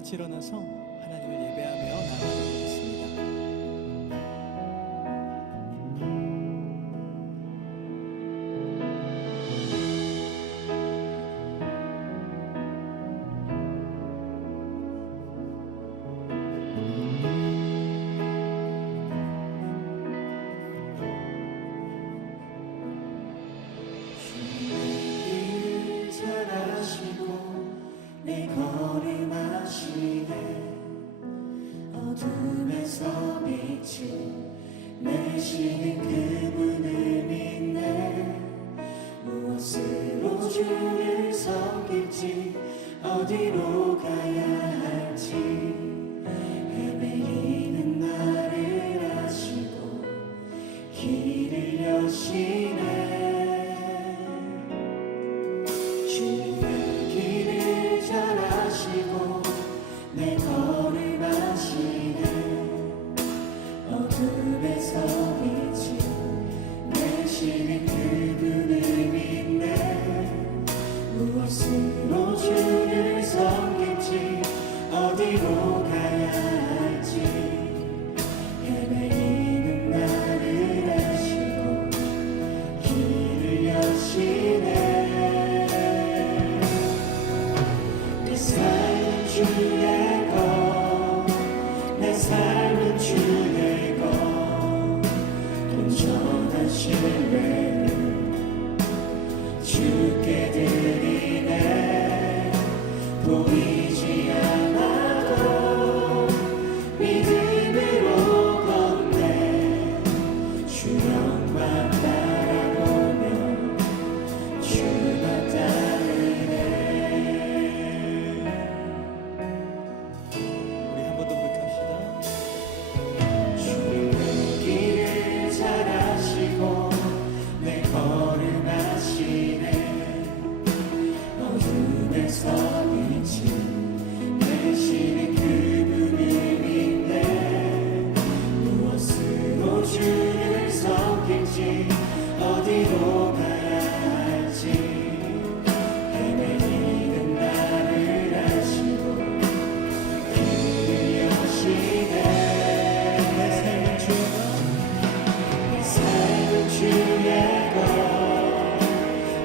같이 일어나서 하나님을 예배하며 나아가도록 하겠습니다. 내 걸음하시네 어둠에서 빛을 내시는 그분을 믿네 무엇으로 주를 섬길지 어디로 가야 할지 헤매이는 나를 아시고 길을 여시네 내 걸음하시네 어둠에서 빛을 내시는 그분을 믿네 무엇으로 주를 섬길지 어디로 가야 할지 헤매이는 나를 아시고 길을 여시네 내 삶은 주의 내 삶은 주의 것 온전한 신뢰를 주께 드리네 보이지 않아도 믿음으로 걷네 주 영광 바라보며 주만 따르네 우리 한 번 더 부탁합시다. 내 걸음하시네 어둠에서 빛을 내시는 그분을 믿네 무엇으로 주를 섬길지 어디로 가야 할지 헤매이는 나를 아시고 길을 여시네 주의 것,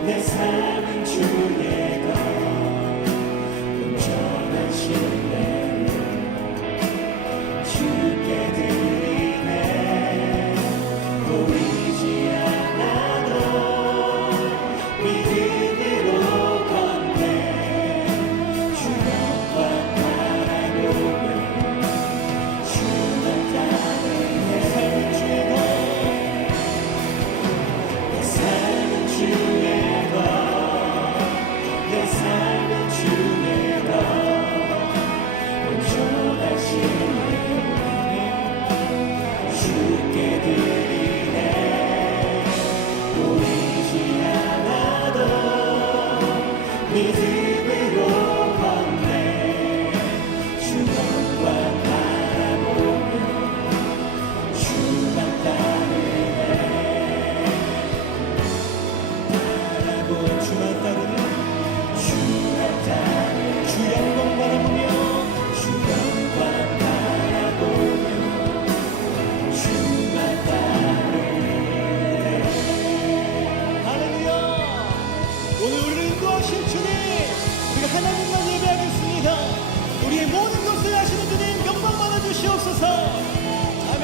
내 삶은 주의 것, 온전한 신뢰를 주께 드리네 보이지 않아도 믿음으로 걷네 주 영광 바라보며 주만 따르네 주의 것, 내 삶은 주의 것, 온전한 신뢰를 주께 드리네 보이지 않아도 믿음으로 걷네 주 영광 바라보며 주만 따르네 주만 따르는 주 영광 바라보며 주 영광 바라보며 주만 따르네 할렐루야. 오늘 우리를 인도하신 주님, 우리가 하나님만 예배하겠습니다. 우리의 모든 것을 아시는 주님 영광 받아 주시옵소서. 아멘.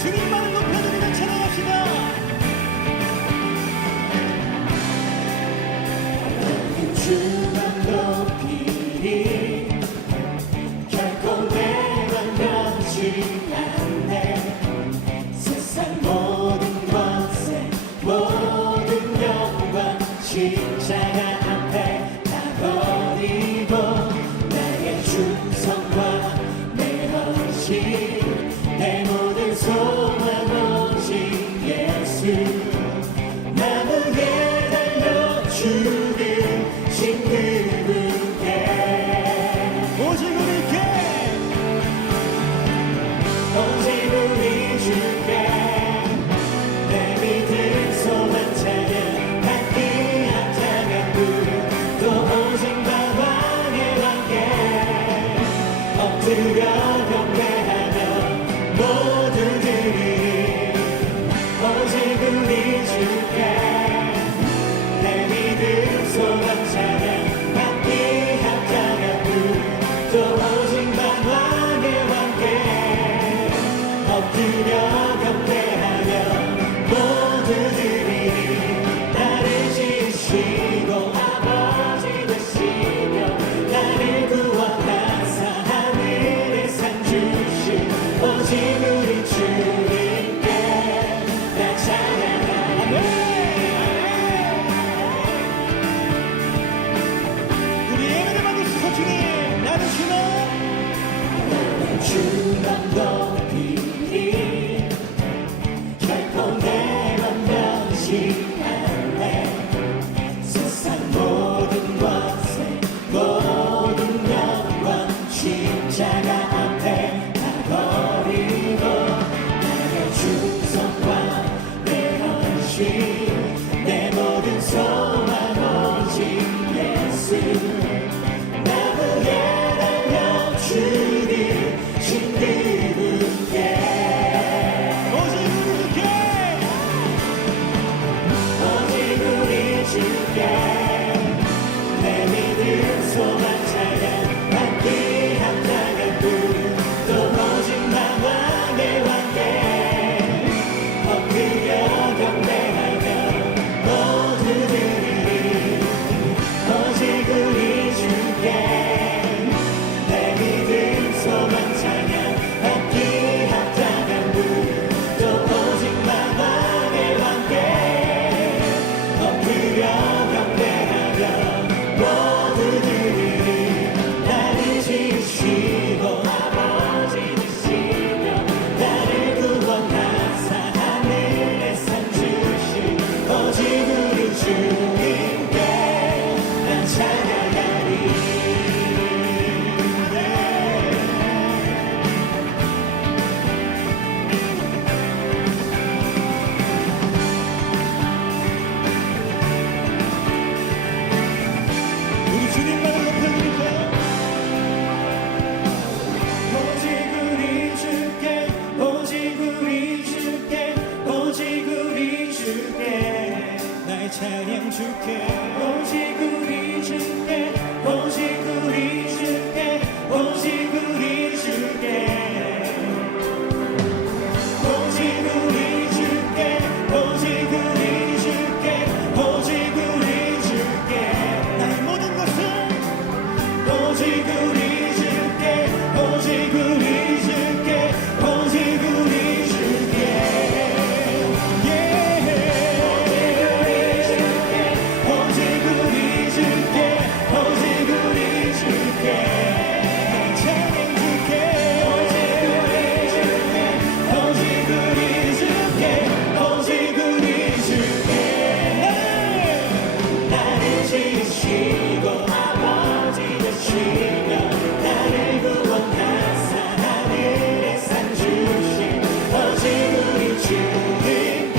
주님만을 높여드리며 찬양합시다. 주만 높이리 결코 내만 변치 않네 세상 모든 권세 모든 영광 십자가 앞에 다 버리고 나의 충성과 내 헌신 내 모든 소망 오직 예수 나무에 달려 주를 신 그분께 오직 우리께 주시고 아버지 되시며 나를 구원하사 하늘의 상 주신 오직 우리 주님께 나 찬양하네. 우리 예배를 받으시소 주님. 나는 주만 높이리 결코 내맘 변치 않네. 세상 모든 권세 모든 영광 십자가 앞에 다 버리고 나의 충성과 내 헌신 내 모든 소망 오직 예수 나를 예라며 주님 신기분께 오직 우리 주께 오직 우리 주께 내 믿음 소망 찬양 함께 합당한 분또 오직 나와 내 왕께 엎드려 경배하며 모두 드리리 오직 우리 주께 내 믿음 소망 찬양 함께 합당한 분또 오직 나와 내 왕께 엎드려 경배하며 모두 드리리 나를 지으시고 아버지 되시며 나를 구원하사 하늘의 상 주신 오직 우리 주님께 난 찬양하리. 우리 주님만을 높여드릴까요? 오직 우리 주께 오직 우리 주께 오직 우리 주께 나의 찬양 주께 오직 우리 주께 오직 우리 주께 오직 우리 주께 오직 우리 주께 오직 우리 주께 오직 우리 주께 나의 모든 것을 오직 우리 주께 오직 우리 주께 오직 우리 주께 오직 우리 주께 오직 우리 주께 찬양 주께 오직 우리 주께 오직 우리 주께 오직 우리 주께 나를 지으시고 아버지 되시며 나를 구원하사 하늘의 상 주신 오직 우리 주님께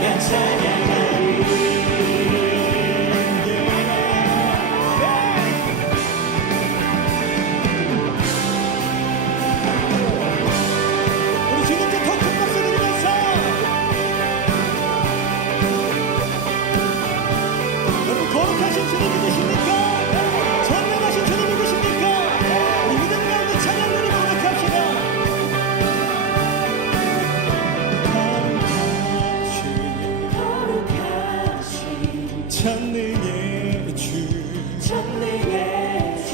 난 찬양하리. 우리 주님께 더 큰 박수 드리면서 여러분 거룩하신 주님 믿으십니까? 전능하신 주님 믿으십니까? 우리 믿음 가운데 찬양 드리고 고백합시다. 거룩하신 전능의 주 전능의 주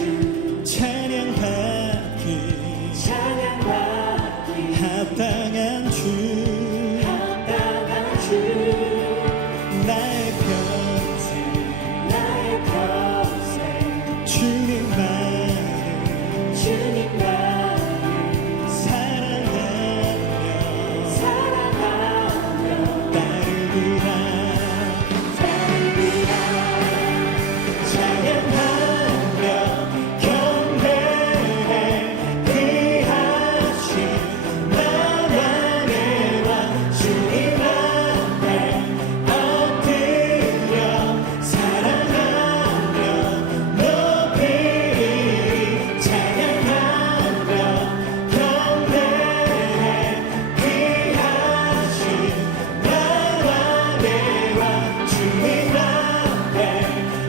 찬양받기 찬양받기 합당한 주 합당한 주 나의 평생 나의 평생 주님만을 주님만을 사랑하며 사랑하며 따르리라 따르리라 찬양하며 경배해 귀하신 나와 내 왕 주님 앞에 엎드려 사랑하며 높이리 찬양하며 경배해 귀하신 나와 내 왕 주님 앞에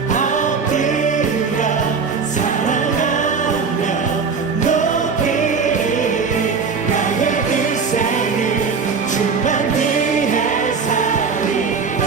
엎드려 사랑하며 높이리 나의 일생을 주만 위해 살리라.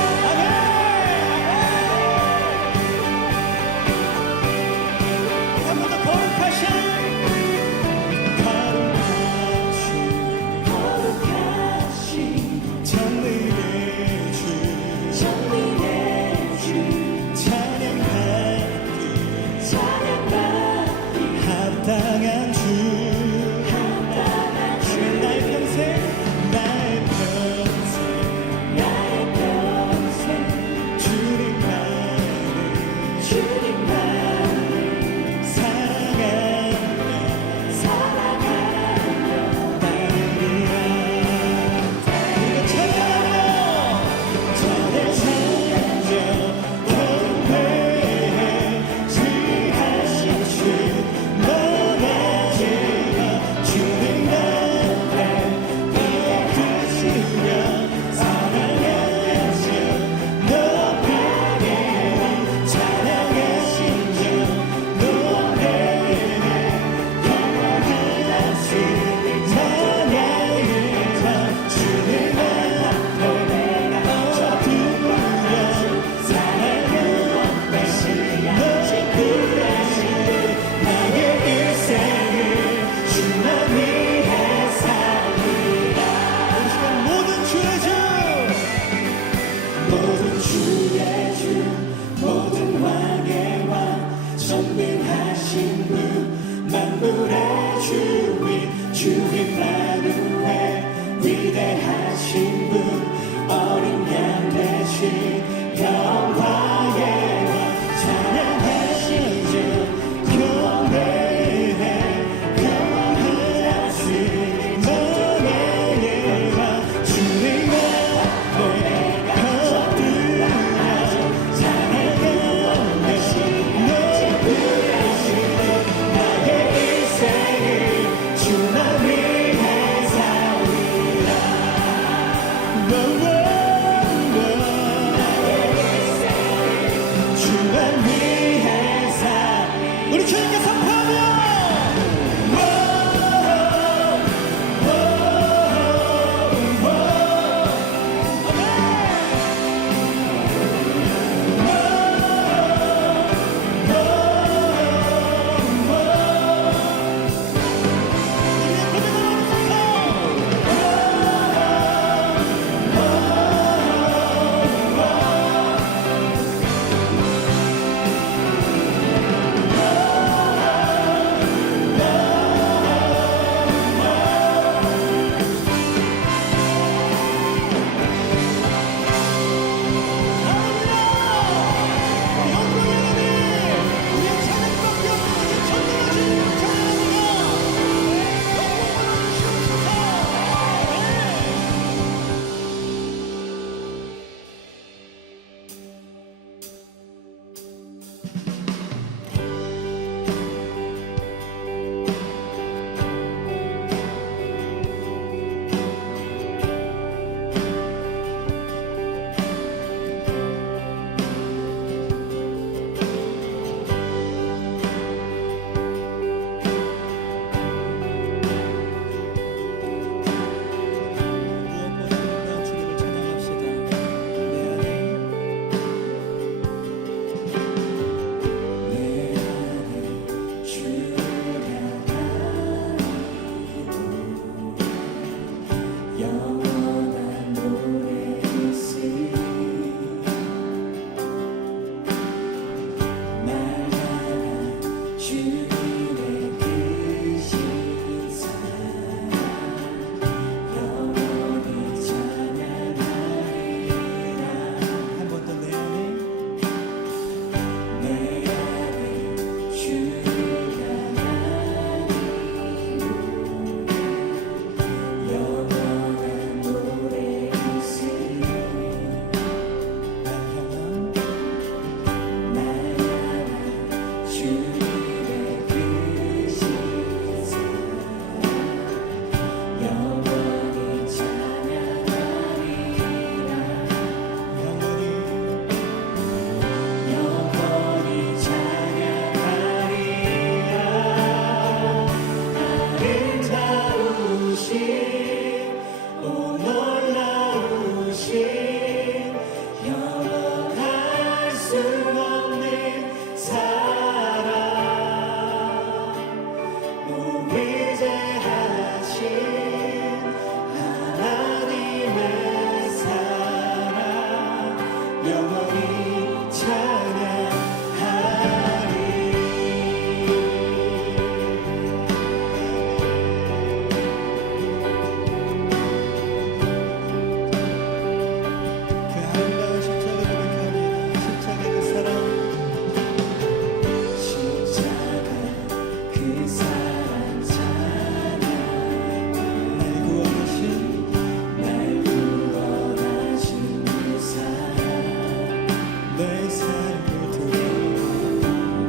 내 삶을 드려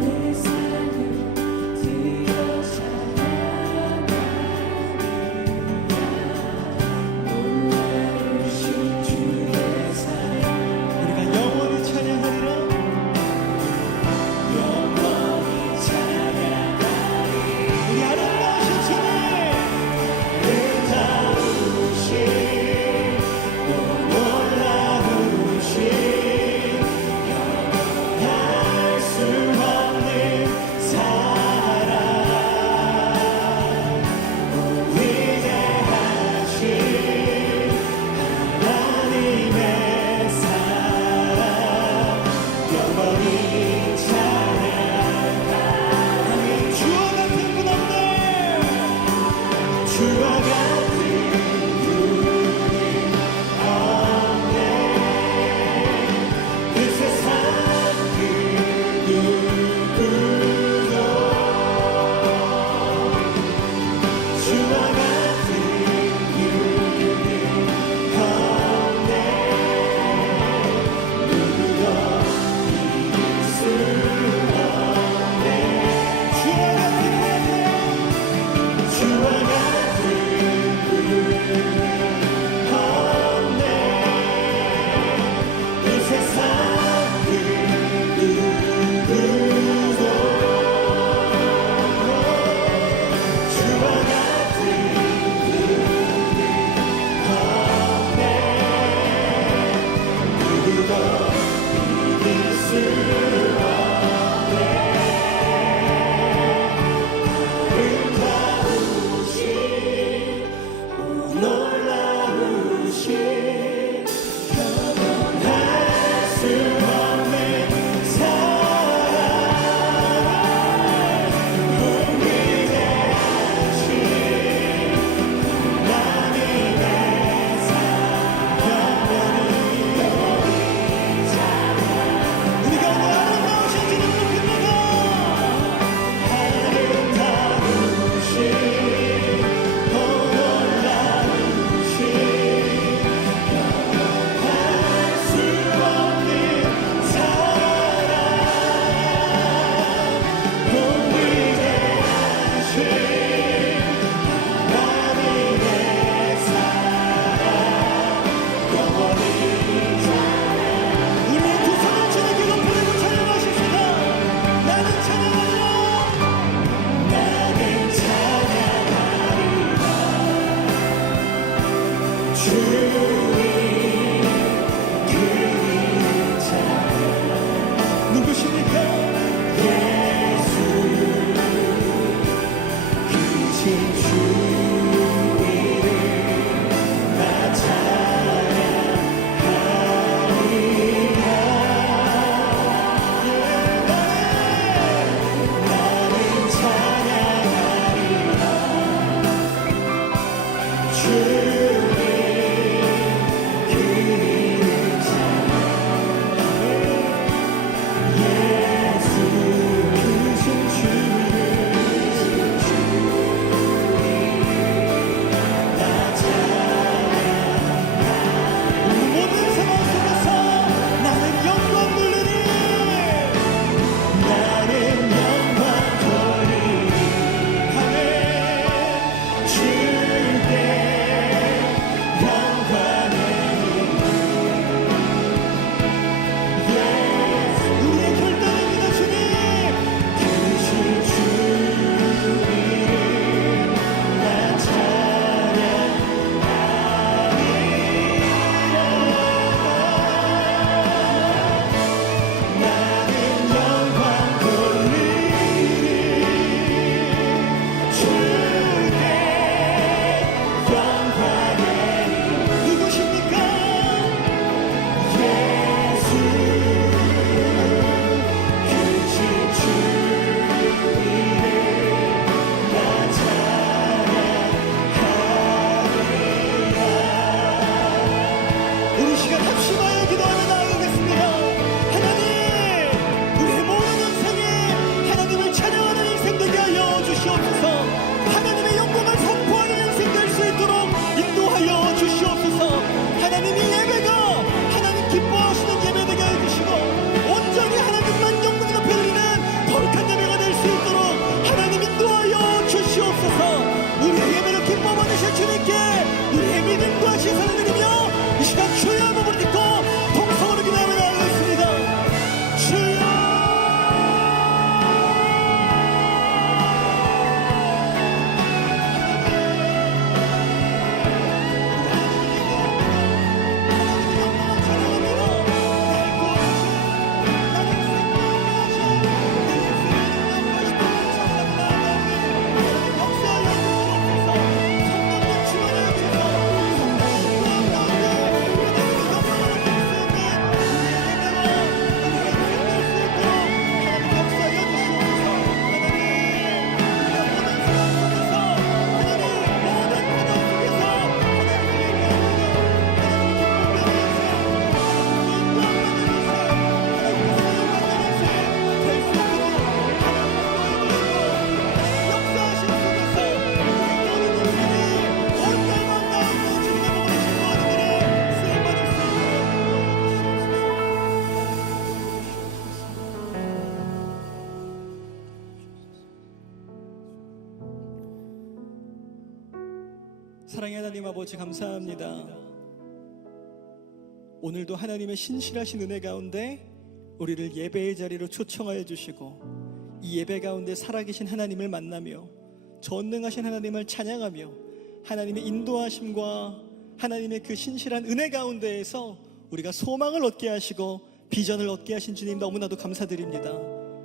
내 삶을 드려 놀라우신 주의 사랑 우리가 영원히 찬양하리라 영원히 찬양하리 우리 아름다우신 주님 아름다우신 놀라우신 영원하신 사랑의 하나님 아버지 감사합니다. 오늘도 하나님의 신실하신 은혜 가운데 우리를 예배의 자리로 초청하여 주시고 이 예배 가운데 살아계신 하나님을 만나며 전능하신 하나님을 찬양하며 하나님의 인도하심과 하나님의 그 신실한 은혜 가운데에서 우리가 소망을 얻게 하시고 비전을 얻게 하신 주님 너무나도 감사드립니다.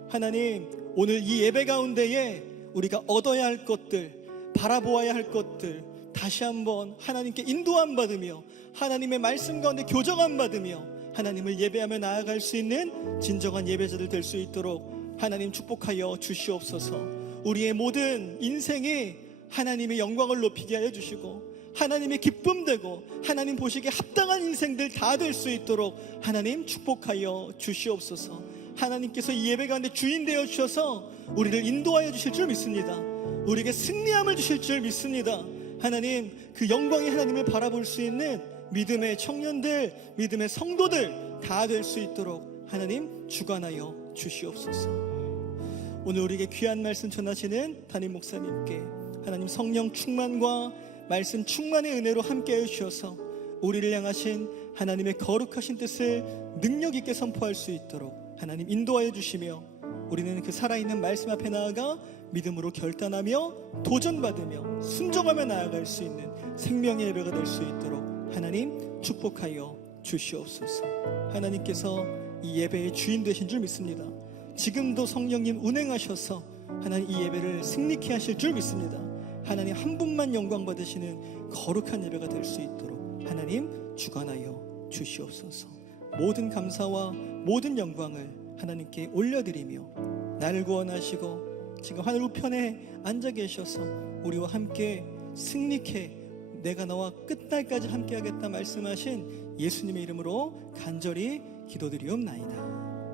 하나님, 오늘 이 예배 가운데에 우리가 얻어야 할 것들, 바라보아야 할 것들 다시 한번 하나님께 인도함 받으며 하나님의 말씀 가운데 교정함 받으며 하나님을 예배하며 나아갈 수 있는 진정한 예배자들 될 수 있도록 하나님 축복하여 주시옵소서. 우리의 모든 인생이 하나님의 영광을 높이게 하여 주시고 하나님의 기쁨 되고 하나님 보시기에 합당한 인생들 다 될 수 있도록 하나님 축복하여 주시옵소서. 하나님께서 이 예배 가운데 주인 되어 주셔서 우리를 인도하여 주실 줄 믿습니다. 우리에게 승리함을 주실 줄 믿습니다. 하나님, 그 영광의 하나님을 바라볼 수 있는 믿음의 청년들, 믿음의 성도들 다 될 수 있도록 하나님 주관하여 주시옵소서. 오늘 우리에게 귀한 말씀 전하시는 담임 목사님께 하나님 성령 충만과 말씀 충만의 은혜로 함께해 주셔서 우리를 향하신 하나님의 거룩하신 뜻을 능력 있게 선포할 수 있도록 하나님 인도하여 주시며 우리는 그 살아있는 말씀 앞에 나아가 믿음으로 결단하며 도전받으며 순종하며 나아갈 수 있는 생명의 예배가 될 수 있도록 하나님 축복하여 주시옵소서. 하나님께서 이 예배의 주인 되신 줄 믿습니다. 지금도 성령님 운행하셔서 하나님 이 예배를 승리케 하실 줄 믿습니다. 하나님 한 분만 영광 받으시는 거룩한 예배가 될 수 있도록 하나님 주관하여 주시옵소서. 모든 감사와 모든 영광을 하나님께 올려드리며 나를 구원하시고 지금 하늘 우편에 앉아 계셔서 우리와 함께 승리케 내가 너와 끝날까지 함께하겠다 말씀하신 예수님의 이름으로 간절히 기도드리옵나이다.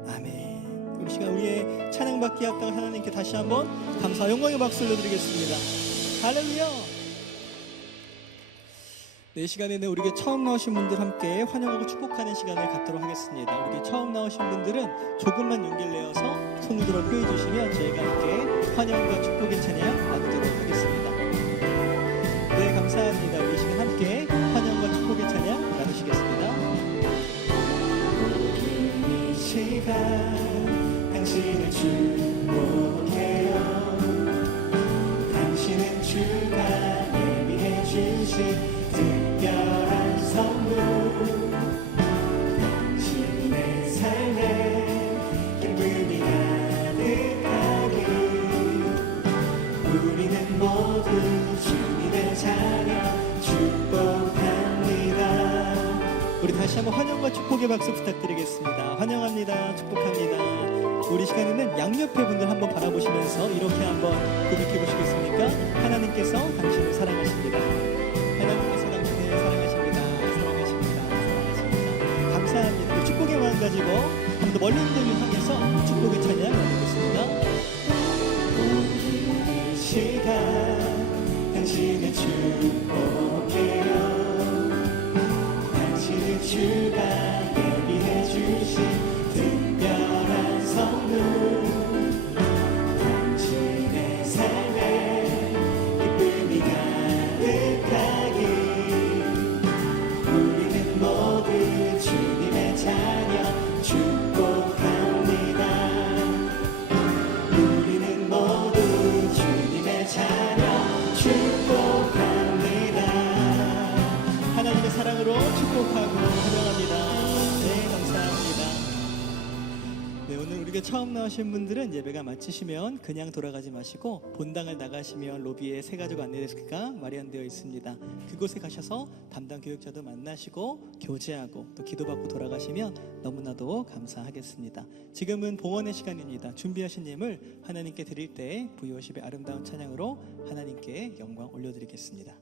아멘. 우리 시간 우리의 찬양받기에 합당한 하나님께 다시 한번 감사 영광의 박수 올려드리겠습니다. 할렐루야. 네, 이 시간에는 우리에게 처음 나오신 분들 함께 환영하고 축복하는 시간을 갖도록 하겠습니다. 우리 처음 나오신 분들은 조금만 용기를 내어서 손을 들어 표해 주시면 저희가 함께 환영과 축복의 찬양 나누도록 하겠습니다. 네, 감사합니다. 우리 이 시간 함께 환영과 축복의 찬양 나누시겠습니다. 이 시간 당신을 축복해요. 당신은 주가 예비해 주신 특별한 선물, 당신의 삶에 기쁨이 가득하길 우리는 모두 주님의 자녀 축복합니다. 우리 다시 한번 환영과 축복의 박수 부탁드리겠습니다. 환영합니다. 축복합니다. 우리 시간에는 양옆에 분들 한번 바라보시면서 이렇게 한번 고백해 보시겠습니까? 하나님께서 당신을 사랑하십니다. 하나님께서 당신을 사랑하십니다. 사랑하십니다. 사랑하십니다. 감사합니다. 우리 축복의 마음 가지고 한 번 더 멀리 있는 분을 향해서 축복의 찬양 나누겠습니다. 이 시간 당신을 축복해요. 당신은 주가 예비해 주신 특별한 선물, 당신의 삶에 기쁨이 가득하길 우리는 모두 주님의 자녀 축복합니다. 우리는 모두 주님의 자녀 축복합니다. 하나님의 사랑으로 축복하고 환영합니다. 네, 감사합니다. 네, 오늘 우리가 처음 나오신 분들은 예배가 마치시면 그냥 돌아가지 마시고 본당을 나가시면 로비에 새 가족 안내 데스크가 마련되어 있습니다. 그곳에 가셔서 담당 교육자도 만나시고 교제하고 또 기도받고 돌아가시면 너무나도 감사하겠습니다. 지금은 봉헌의 시간입니다. 준비하신 예물 하나님께 드릴 때 V50의 아름다운 찬양으로 하나님께 영광 올려드리겠습니다.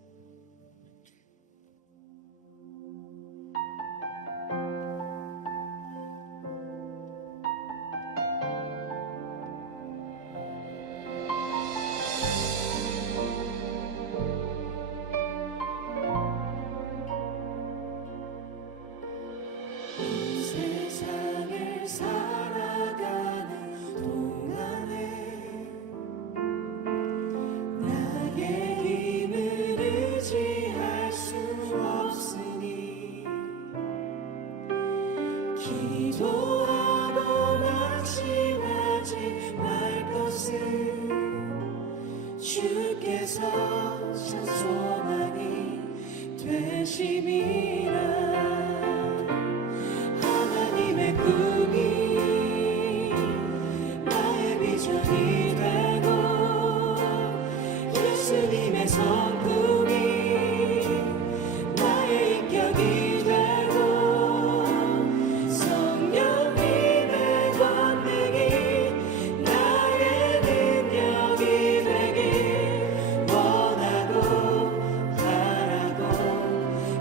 세상을 살아가는 동안에 나의 힘을 의심하지 말 것을 주께서 참 소망이 되심이라. 하나님의 꿈이 나의 비전이 되고 예수님의 성품이 나의 인격이 되고 성령님의 권능이 나의 능력이 되길 원하고 바라고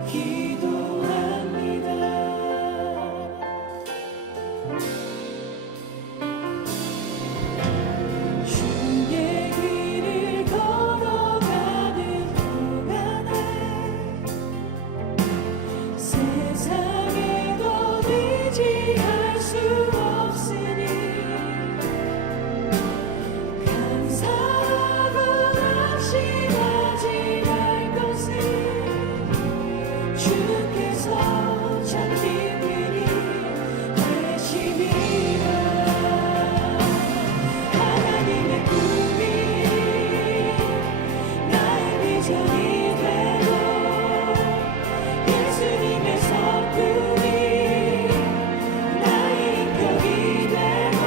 기도합니다. 주의 길을 걸어가는 동안에 세상에 더 의지할 수 없으니 감사하고 낙심하지 말 것을 주께서 참 비밀이 되심이라. 하나님의 꿈이 나의 비전이 되고 예수님의 성품이 나의 인격이 되고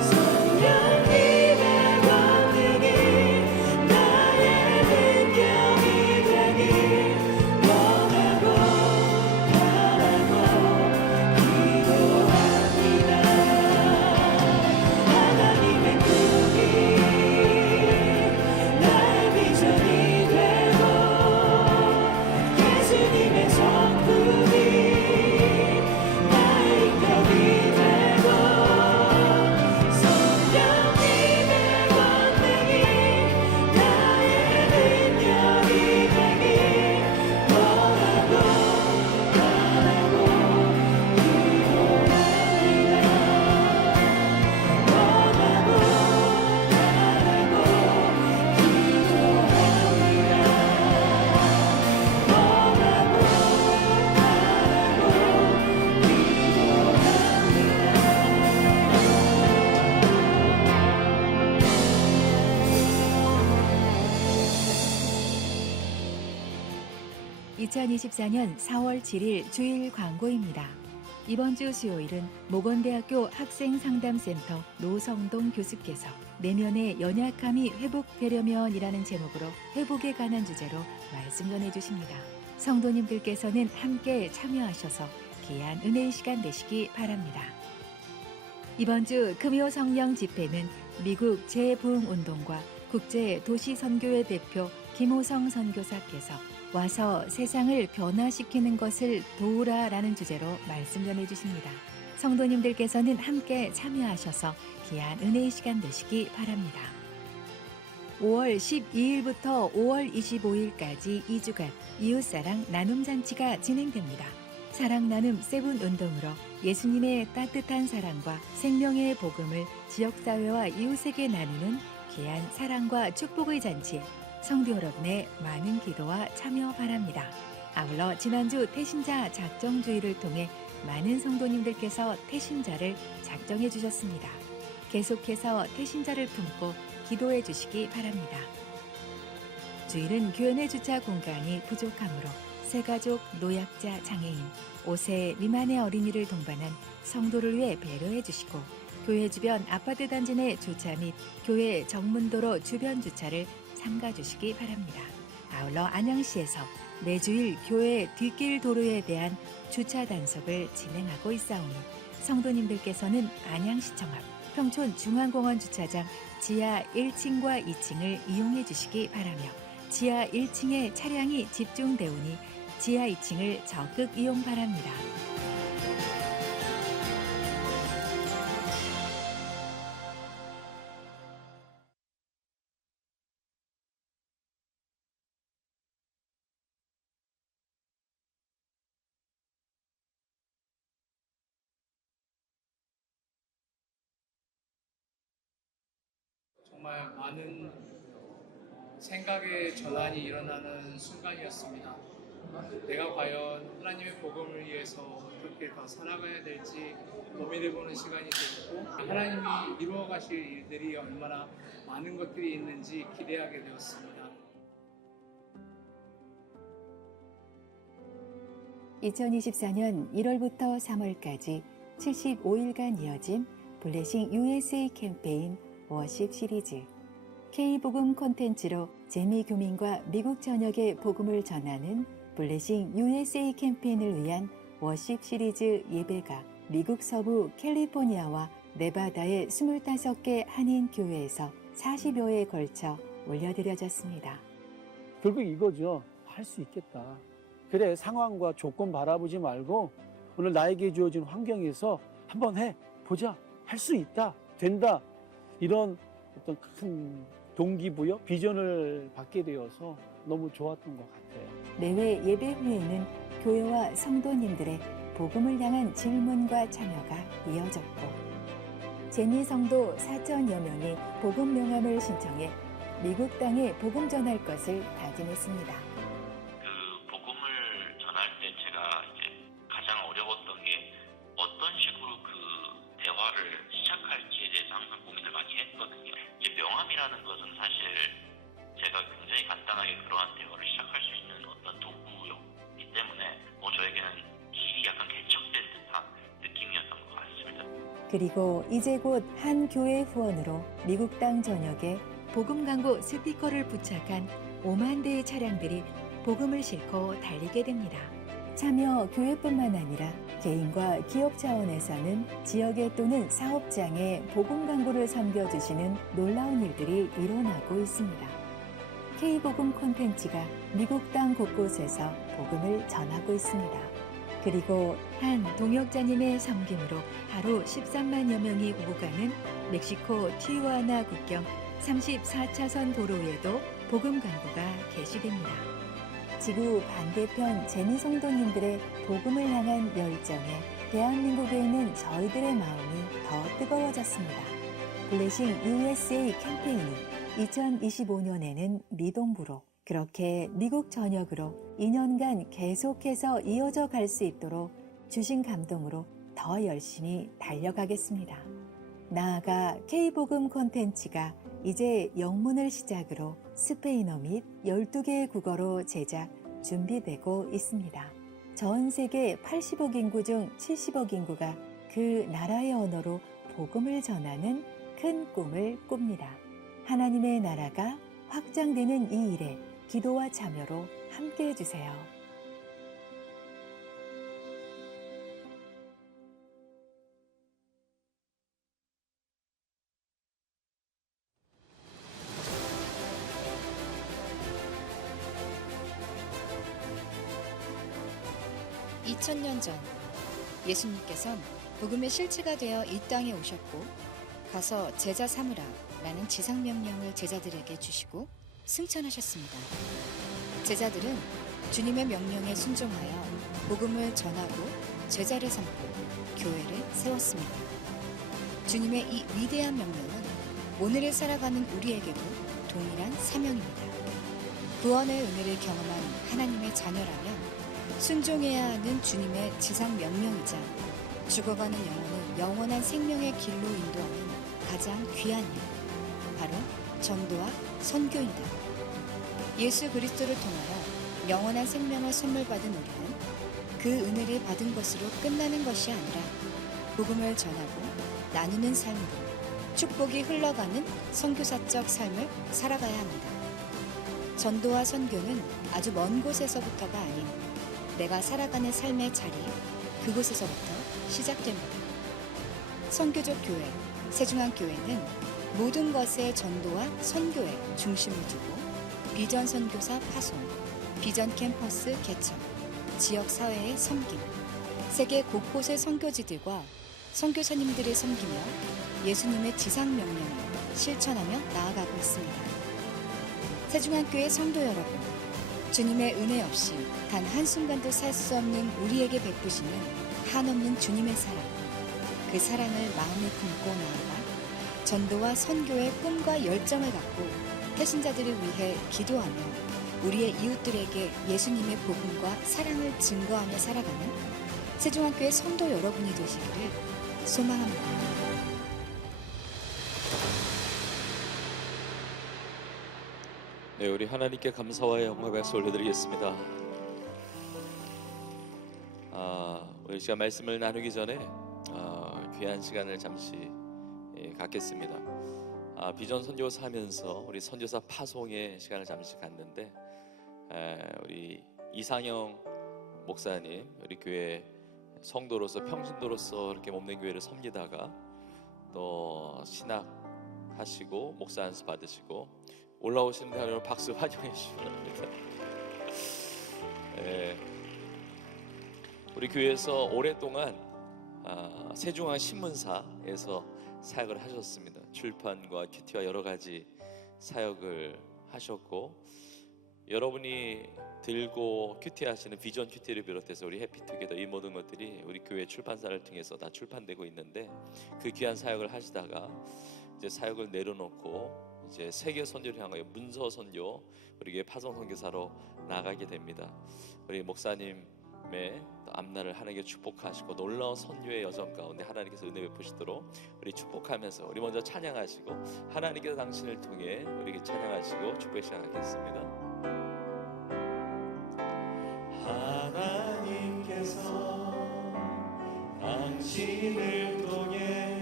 성령님의 권능이 나의 능력이 되길 원하고 바라고 기도합니다. 하나님의 꿈이 나의 비전이 되고 예수님의 성품이 나의 인격이 되고 성령님의 권능이 나의 능력이 되길 원하고 바라고 기도합니다. 원하고 바라고 2024년 4월 7일 주일 광고입니다. 이번 주 수요일은 모건대학교 학생상담센터 노성동 교수께서 내면의 연약함이 회복되려면이라는 제목으로 회복에 관한 주제로 말씀 전해주십니다. 성도님들께서는 함께 참여하셔서 귀한 은혜의 시간 되시기 바랍니다. 이번 주 금요 성령 집회는 미국 재부흥운동과 국제도시선교회 대표 김호성 선교사께서 와서 세상을 변화시키는 것을 도우라라는 주제로 말씀 전해주십니다. 성도님들께서는 함께 참여하셔서 귀한 은혜의 시간 되시기 바랍니다. 5월 12일부터 5월 25일까지 2주간 이웃사랑 나눔잔치가 진행됩니다. 사랑나눔 세븐운동으로 예수님의 따뜻한 사랑과 생명의 복음을 지역사회와 이웃에게 나누는 귀한 사랑과 축복의 잔치에 성도 여러분의 많은 기도와 참여 바랍니다. 아울러 지난주 태신자 작정주의를 통해 많은 성도님들께서 태신자를 작정해 주셨습니다. 계속해서 태신자를 품고 기도해 주시기 바랍니다. 주일은 교회 내 주차 공간이 부족하므로 새가족, 노약자, 장애인, 5세 미만의 어린이를 동반한 성도를 위해 배려해 주시고 교회 주변 아파트 단지 내 주차 및 교회 정문도로 주변 주차를 삼가 주시기 바랍니다. 아울러 안양시에서 매주일 교회 뒷길 도로에 대한 주차 단속을 진행하고 있사오니 성도님들께서는 안양시청 앞 평촌 중앙공원 주차장 지하 1층과 2층을 이용해 주시기 바라며 지하 1층에 차량이 집중되오니 지하 2층을 적극 이용 바랍니다. 정말 많은 생각의 전환이 일어나는 순간이었습니다. 내가 과연 하나님의 복음을 위해서 어떻게 더 살아가야 될지 고민해보는 시간이 되었고 하나님이 이루어 가실 일들이 얼마나 많은 것들이 있는지 기대하게 되었습니다. 2024년 1월부터 3월까지 75일간 이어진 블레싱 USA 캠페인 워십 시리즈 K복음 콘텐츠로 재미 교민과 미국 전역의 복음을 전하는 블레싱 USA 캠페인을 위한 워십 시리즈 예배가 미국 서부 캘리포니아와 네바다의 25개 한인 교회에서 40여회에 걸쳐 올려드려졌습니다. 결국 이거죠. 할 수 있겠다. 그래, 상황과 조건 바라보지 말고 오늘 나에게 주어진 환경에서 한번 해 보자. 할 수 있다. 된다. 이런 어떤 큰 동기부여, 비전을 받게 되어서 너무 좋았던 것 같아요. 매회 예배 후에는 교회와 성도님들의 복음을 향한 질문과 참여가 이어졌고 제니 성도 4천여 명이 복음 명함을 신청해 미국 땅에 복음 전할 것을 다짐했습니다. 복음을 전할 때 제가 이제 가장 어려웠던 게 어떤 식으로 그 대화를 시작할지에 대해서 항상 고민을 많이 했거든요. 이제 명함이라는 것은 사실 제가 굉장히 간단하게 그러한 대화를 시작할 수 있는 어떤 도구였기 때문에 저에게는 길이 약간 개척된 듯한 느낌이었던 것 같습니다. 그리고 이제 곧 한 교회 후원으로 미국 땅 전역에 복음 광고 스티커를 부착한 5만 대의 차량들이 복음을 싣고 달리게 됩니다. 참여 교회뿐만 아니라 개인과 기업 차원에서는 지역에 또는 사업장에 복음 광고를 섬겨주시는 놀라운 일들이 일어나고 있습니다. K복음 콘텐츠가 미국 땅 곳곳에서 복음을 전하고 있습니다. 그리고 한 동역자님의 섬김으로 하루 13만여 명이 오고 가는 멕시코 티후아나 국경 34차선 도로에도 복음 광고가 게시됩니다. 지구 반대편 제니 성도님들의 복음을 향한 열정에 대한민국에 있는 저희들의 마음이 더 뜨거워졌습니다. 블레싱 USA 캠페인이 2025년에는 미동부로 그렇게 미국 전역으로 2년간 계속해서 이어져 갈 수 있도록 주신 감동으로 더 열심히 달려가겠습니다. 나아가 K복음 콘텐츠가 이제 영문을 시작으로 스페인어 및 12개의 국어로 제작 준비되고 있습니다. 전 세계 80억 인구 중 70억 인구가 그 나라의 언어로 복음을 전하는 큰 꿈을 꿉니다. 하나님의 나라가 확장되는 이 일에 기도와 참여로 함께해 주세요. (2000년) 전 예수님께선 복음의 실체가 되어 이 땅에 오셨고 가서 제자 삼으라 라는 지상명령을 제자들에게 주시고 승천하셨습니다. 제자들은 주님의 명령에 순종하여 복음을 전하고 제자를 삼고 교회를 세웠습니다. 주님의 이 위대한 명령은 오늘을 살아가는 우리에게도 동일한 사명입니다. 구원의 은혜를 경험한 하나님의 자녀라면 순종해야 하는 주님의 지상 명령이자 죽어가는 영혼을 영원한 생명의 길로 인도하는 가장 귀한 일, 바로 전도와 선교입니다. 예수 그리스도를 통하여 영원한 생명을 선물 받은 우리는 그 은혜를 받은 것으로 끝나는 것이 아니라 복음을 전하고 나누는 삶으로 축복이 흘러가는 선교사적 삶을 살아가야 합니다. 전도와 선교는 아주 먼 곳에서부터가 아닌 내가 살아가는 삶의 자리, 그곳에서부터 시작됩니다. 선교적 교회, 세중앙교회는 모든 것의 전도와 선교에 중심을 두고 비전 선교사 파송, 비전 캠퍼스 개척, 지역 사회의 섬김, 세계 곳곳의 선교지들과 선교사님들을 섬기며 예수님의 지상 명령을 실천하며 나아가고 있습니다. 세중앙교회 성도 여러분, 주님의 은혜 없이 단 한순간도 살 수 없는 우리에게 베푸시는 한없는 주님의 사랑, 그 사랑을 마음에 품고 나아가 전도와 선교의 꿈과 열정을 갖고 태신자들을 위해 기도하며 우리의 이웃들에게 예수님의 복음과 사랑을 증거하며 살아가는 세종학교의 성도 여러분이 되시기를 소망합니다. 네, 우리 하나님께 감사와 영광의 박수 올려드리겠습니다. 우리 시간 말씀을 나누기 전에 귀한 시간을 잠시 갖겠습니다. 비전 선교사 하면서 우리 선교사 파송의 시간을 잠시 갖는데, 우리 이상영 목사님, 우리 교회 성도로서 평신도로서 이렇게 몸된 교회를 섬기다가 또 신학하시고 목사 안수 받으시고 올라오시는데 여러분 박수 환영해 주시기 바랍니다. 우리 교회에서 오랫동안 세종항 신문사에서 사역을 하셨습니다. 출판과 큐티와 여러 가지 사역을 하셨고, 여러분이 들고 큐티 하시는 비전 큐티를 비롯해서 우리 해피투게더 이 모든 것들이 우리 교회 출판사를 통해서 다 출판되고 있는데, 그 귀한 사역을 하시다가 이제 사역을 내려놓고 이제 세계 선교를 향하여 문서 선교, 우리 교회 파송 선교사로 나가게 됩니다. 우리 목사님의 앞날을 하나님께 축복하시고 놀라운 선교의 여정 가운데 하나님께서 은혜 베푸시도록 우리 축복하면서 우리 먼저 찬양하시고 하나님께서 당신을 통해 우리에게 찬양하시고 축복해 시작하겠습니다. 하나님께서 당신을 통해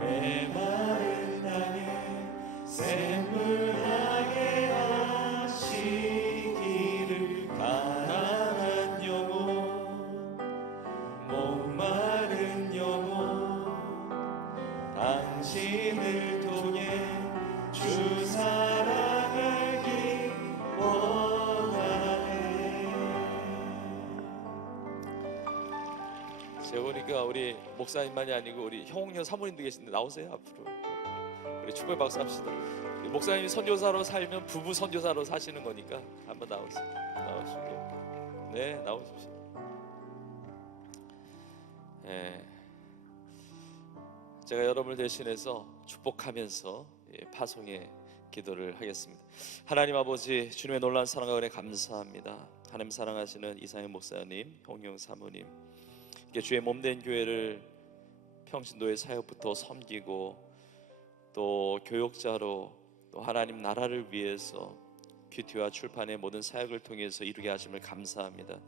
메마른 땅에 샘물나게 하시기를, 가난한 영혼, 목마른 영혼, 당신을 통해 주 사랑을 기원하네. 제가 보니까 우리 목사님만이 아니고 우리 형님 사모님도 계신데 나오세요 앞으로. 우리 축복의 박수 합시다. 목사님이 선교사로 살면 부부 선교사로 사시는 거니까 한번 나오세요. 나오시고, 네, 나오십시오. 네. 제가 여러분을 대신해서 축복하면서 파송의 기도를 하겠습니다. 하나님 아버지, 주님의 놀라운 사랑과 은혜 감사합니다. 하나님 사랑하시는 이상현 목사님, 홍영 사모님, 주의 몸된 교회를 평신도의 사역부터 섬기고 또 교역자로 또 하나님 나라를 위해서 큐티와 출판의 모든 사역을 통해서 이루게 하심을 감사합니다.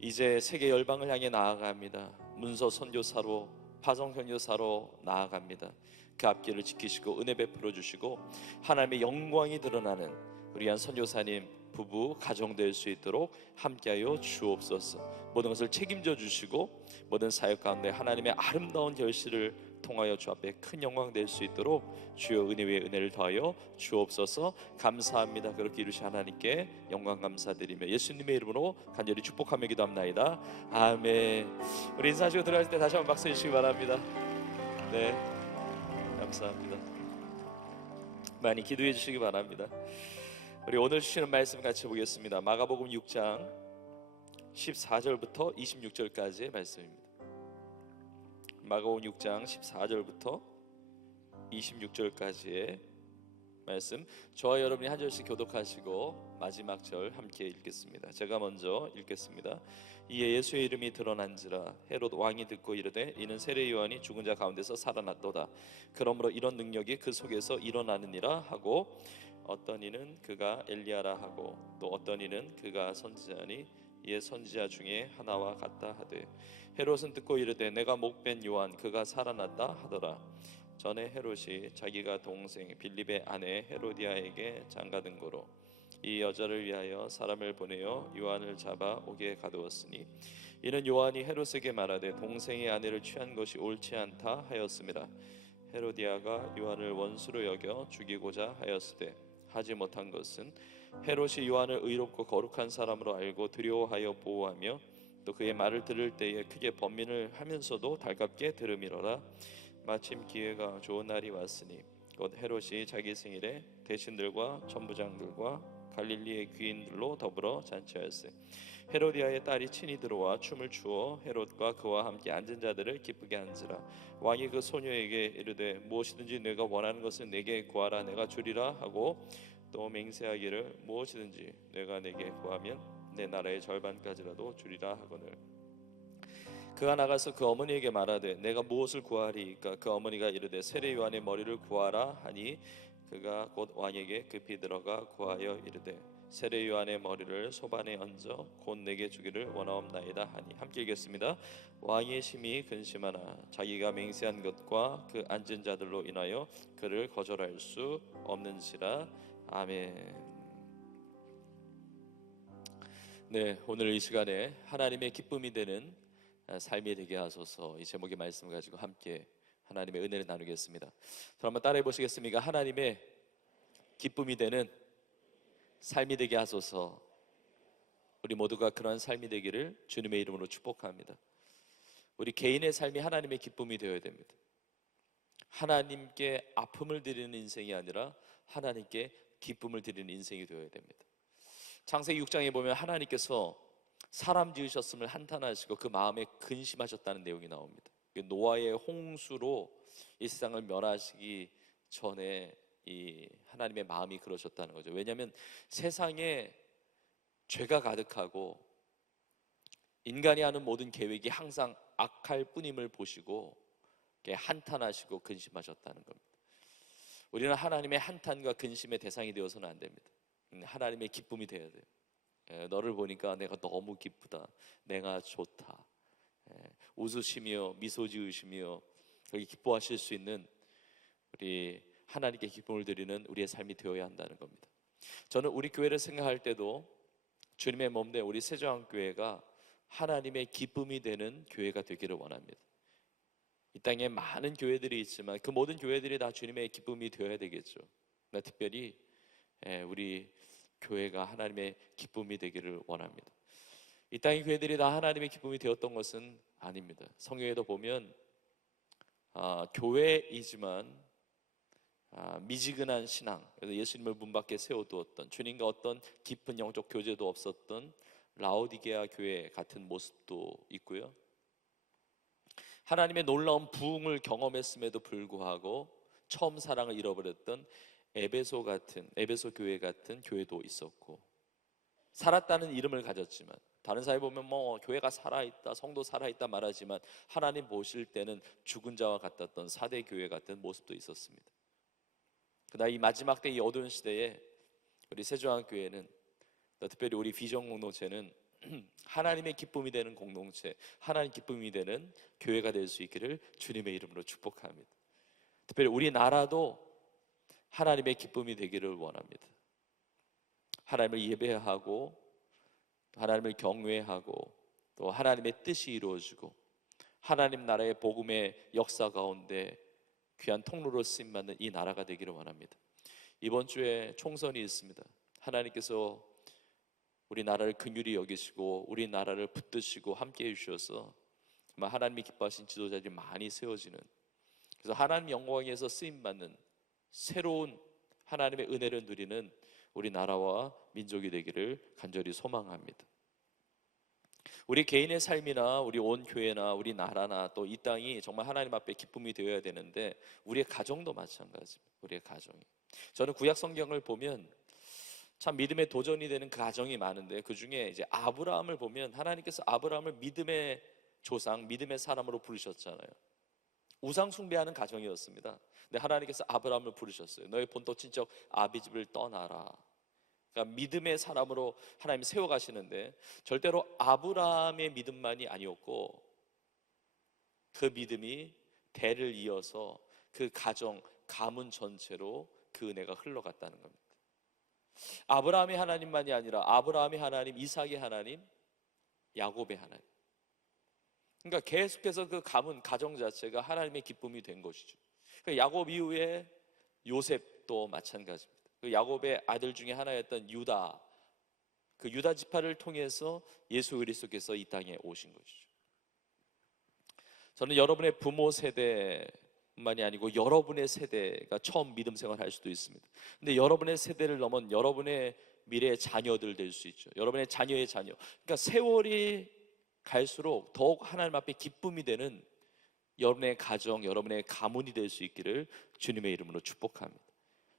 이제 세계 열방을 향해 나아갑니다. 문서 선교사로, 파송 선교사로 나아갑니다. 그 앞길을 지키시고 은혜 베풀어 주시고 하나님의 영광이 드러나는 우리 한 선교사님 부부 가정 될 수 있도록 함께하여 주옵소서. 모든 것을 책임져 주시고 모든 사역 가운데 하나님의 아름다운 결실을 통하여 주 앞에 큰 영광 될 수 있도록 주여 은혜 위에 은혜를 더하여 주옵소서. 감사합니다. 그렇게 이루신 하나님께 영광 감사드리며 예수님의 이름으로 간절히 축복하며 기도합나이다. 아멘. 우리 인사하시고 들어갈 때 다시 한번 박수 주시기 바랍니다. 네, 감사합니다. 많이 기도해 주시기 바랍니다. 우리 오늘 주시는 말씀 같이 보겠습니다. 마가복음 6장 14절부터 26절까지의 말씀입니다. 마가복음 6장 14절부터 26절까지의 말씀, 저와 여러분이 한 절씩 교독하시고 마지막 절 함께 읽겠습니다. 제가 먼저 읽겠습니다. 이에 예수의 이름이 드러난지라 헤롯 왕이 듣고 이르되 이는 세례 요한이 죽은 자 가운데서 살아났도다. 그러므로 이런 능력이 그 속에서 일어나느니라 하고, 어떤 이는 그가 엘리야라 하고 또 어떤 이는 그가 선지자니 이에 선지자 중에 하나와 같다 하되, 헤롯은 듣고 이르되 내가 목벤 요한 그가 살아났다 하더라. 전에 헤롯이 자기가 동생 빌립의 아내 헤로디아에게 장가든 고로 이 여자를 위하여 사람을 보내어 요한을 잡아 오게 가두었으니, 이는 요한이 헤롯에게 말하되 동생의 아내를 취한 것이 옳지 않다 하였습니다. 헤로디아가 요한을 원수로 여겨 죽이고자 하였으되 하지 못한 것은 헤롯이 요한을 의롭고 거룩한 사람으로 알고 두려워하여 보호하며 또 그의 말을 들을 때에 크게 번민을 하면서도 달갑게 들음이로라. 마침 기회가 좋은 날이 왔으니 곧 헤롯이 자기 생일에 대신들과 천부장들과 갈릴리의 귀인들로 더불어 잔치하였으니 헤로디아의 딸이 친히 들어와 춤을 추어 헤롯과 그와 함께 앉은 자들을 기쁘게 한지라. 왕이 그 소녀에게 이르되 무엇이든지 내가 원하는 것은 내게 구하라 내가 주리라 하고 또 맹세하기를 무엇이든지 내가 내게 구하면 내 나라의 절반까지라도 주리라 하거늘. 그가 나가서 그 어머니에게 말하되 내가 무엇을 구하리이까? 그 어머니가 이르되 세례 요한의 머리를 구하라 하니 그가 곧 왕에게 급히 들어가 구하여 이르되 세례 요한의 머리를 소반에 얹어 곧 내게 주기를 원하옵나이다 하니. 함께 읽겠습니다. 왕의 심히 근심하나 자기가 맹세한 것과 그 앉은 자들로 인하여 그를 거절할 수 없는지라. 아멘. 네, 오늘 이 시간에 하나님의 기쁨이 되는 삶이 되게 하소서, 이 제목의 말씀을 가지고 함께 하나님의 은혜를 나누겠습니다. 한번 따라해 보시겠습니까? 하나님의 기쁨이 되는 삶이 되게 하소서. 우리 모두가 그러한 삶이 되기를 주님의 이름으로 축복합니다. 우리 개인의 삶이 하나님의 기쁨이 되어야 됩니다. 하나님께 아픔을 드리는 인생이 아니라 하나님께 기쁨을 드리는 인생이 되어야 됩니다. 창세기 6장에 보면 하나님께서 사람 지으셨음을 한탄하시고 그 마음에 근심하셨다는 내용이 나옵니다. 노아의 홍수로 이 세상을 멸하시기 전에 이 하나님의 마음이 그러셨다는 거죠. 왜냐하면 세상에 죄가 가득하고 인간이 하는 모든 계획이 항상 악할 뿐임을 보시고 한탄하시고 근심하셨다는 겁니다. 우리는 하나님의 한탄과 근심의 대상이 되어서는 안 됩니다. 하나님의 기쁨이 되어야 돼요. 너를 보니까 내가 너무 기쁘다, 내가 좋다, 웃으시며 미소 지으시며 그렇게 기뻐하실 수 있는 우리 하나님께 기쁨을 드리는 우리의 삶이 되어야 한다는 겁니다. 저는 우리 교회를 생각할 때도 주님의 몸 된 우리 세종교회가 하나님의 기쁨이 되는 교회가 되기를 원합니다. 이 땅에 많은 교회들이 있지만 그 모든 교회들이 다 주님의 기쁨이 되어야 되겠죠. 특별히 우리 교회가 하나님의 기쁨이 되기를 원합니다. 이 땅의 교회들이 다 하나님의 기쁨이 되었던 것은 아닙니다. 성경에도 보면 교회이지만 미지근한 신앙, 그래서 예수님을 문 밖에 세워두었던, 주님과 어떤 깊은 영적 교제도 없었던 라오디게아 교회 같은 모습도 있고요. 하나님의 놀라운 부흥을 경험했음에도 불구하고 처음 사랑을 잃어버렸던 에베소 교회 같은 교회도 있었고, 살았다는 이름을 가졌지만 다른 사회 보면 교회가 살아있다, 성도 살아있다 말하지만 하나님 보실 때는 죽은 자와 같았던 사대 교회 같은 모습도 있었습니다. 그러나 이 마지막 때 이 어두운 시대에 우리 세종교회는, 특별히 우리 비전 공동체는 하나님의 기쁨이 되는 공동체, 하나님 기쁨이 되는 교회가 될 수 있기를 주님의 이름으로 축복합니다. 특별히 우리나라도 하나님의 기쁨이 되기를 원합니다. 하나님을 예배하고 하나님을 경외하고 또 하나님의 뜻이 이루어지고 하나님 나라의 복음의 역사 가운데 귀한 통로로 쓰임받는 이 나라가 되기를 원합니다. 이번 주에 총선이 있습니다. 하나님께서 우리 나라를 긍휼히 여기시고 우리 나라를 붙드시고 함께해 주셔서 하나님이 기뻐하신 지도자들이 많이 세워지는, 그래서 하나님 영광에서 쓰임받는 새로운 하나님의 은혜를 누리는 우리 나라와 민족이 되기를 간절히 소망합니다. 우리 개인의 삶이나 우리 온 교회나 우리 나라나 또 이 땅이 정말 하나님 앞에 기쁨이 되어야 되는데 우리의 가정도 마찬가지입니다. 우리의 가정이, 저는 구약 성경을 보면 참 믿음의 도전이 되는 그 가정이 많은데 그 중에 이제 아브라함을 보면 하나님께서 아브라함을 믿음의 조상, 믿음의 사람으로 부르셨잖아요. 우상 숭배하는 가정이었습니다. 근데 하나님께서 아브라함을 부르셨어요. 너의 본토 친척 아비집을 떠나라. 그러니까 믿음의 사람으로 하나님이 세워가시는데 절대로 아브라함의 믿음만이 아니었고 그 믿음이 대를 이어서 그 가정, 가문 전체로 그 은혜가 흘러갔다는 겁니다. 아브라함의 하나님만이 아니라 아브라함의 하나님, 이삭의 하나님, 야곱의 하나님. 그러니까 계속해서 그 가문, 가정 자체가 하나님의 기쁨이 된 것이죠. 야곱 이후에 요셉도 마찬가지입니다. 그 야곱의 아들 중에 하나였던 유다, 그 유다 지파를 통해서 예수 그리스도께서 이 땅에 오신 것이죠. 저는 여러분의 부모 세대만이 아니고 여러분의 세대가 처음 믿음 생활을 할 수도 있습니다. 근데 여러분의 세대를 넘은 여러분의 미래의 자녀들 될 수 있죠. 여러분의 자녀의 자녀. 그러니까 세월이 갈수록 더욱 하나님 앞에 기쁨이 되는 여러분의 가정, 여러분의 가문이 될 수 있기를 주님의 이름으로 축복합니다.